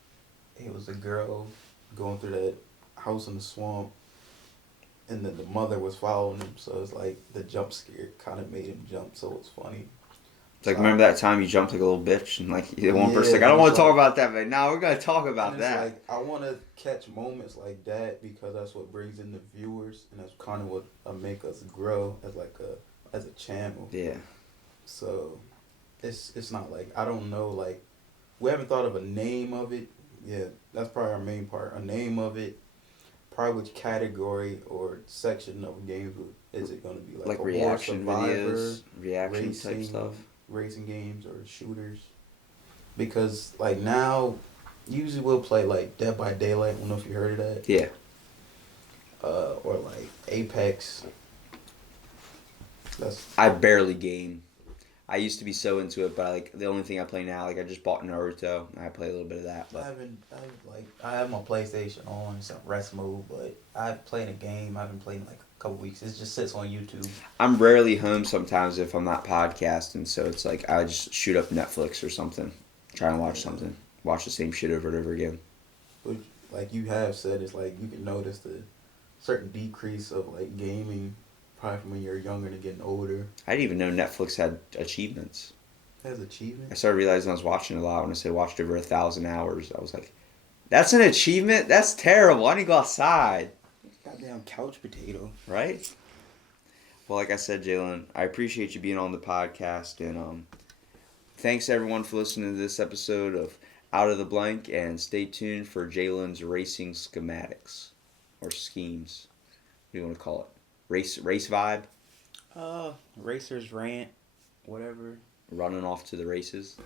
It was a girl going through that house in the swamp, and then the mother was following him, so it's like the jump scare kind of made him jump, so it was funny. It's like, remember that time you jumped like a little bitch, and like one person like, I don't want to talk about that, but now we're gonna talk about that. Like, I want to catch moments like that because that's what brings in the viewers, and that's kind of what make us grow as a channel. Yeah. So, it's not like, I don't know, like, we haven't thought of a name of it. Yeah, that's probably our main part. A name of it, probably which category or section of games is it going to be? Like a reaction Survivor, videos, reaction type stuff. Racing games or shooters. Because, like, now, usually we'll play, like, Dead by Daylight. I don't know if you heard of that. Yeah. Or, like, Apex. I barely game. I used to be so into it, but like the only thing I play now, like I just bought Naruto, and I play a little bit of that. But I have my PlayStation on some rest mode, but I played a game. I haven't played in like couple weeks. It just sits on YouTube. I'm rarely home sometimes if I'm not podcasting, so it's like I just shoot up Netflix or something, try and watch something, watch the same shit over and over again. But like you have said, it's like you can notice the certain decrease of like gaming, probably from when you're younger to getting older. I didn't even know Netflix had achievements. It has I achievements. started realizing I was watching a lot when I said watched over 1,000 hours. I was like, that's an achievement? That's terrible. I need to go outside. Goddamn couch potato. Right? Well, like I said, Jalen, I appreciate you being on the podcast, and thanks everyone for listening to this episode of Out of the Blank, and stay tuned for Jalen's racing schematics or schemes. What do you want to call it? Race vibe? Racers rant, whatever. Running off to the races.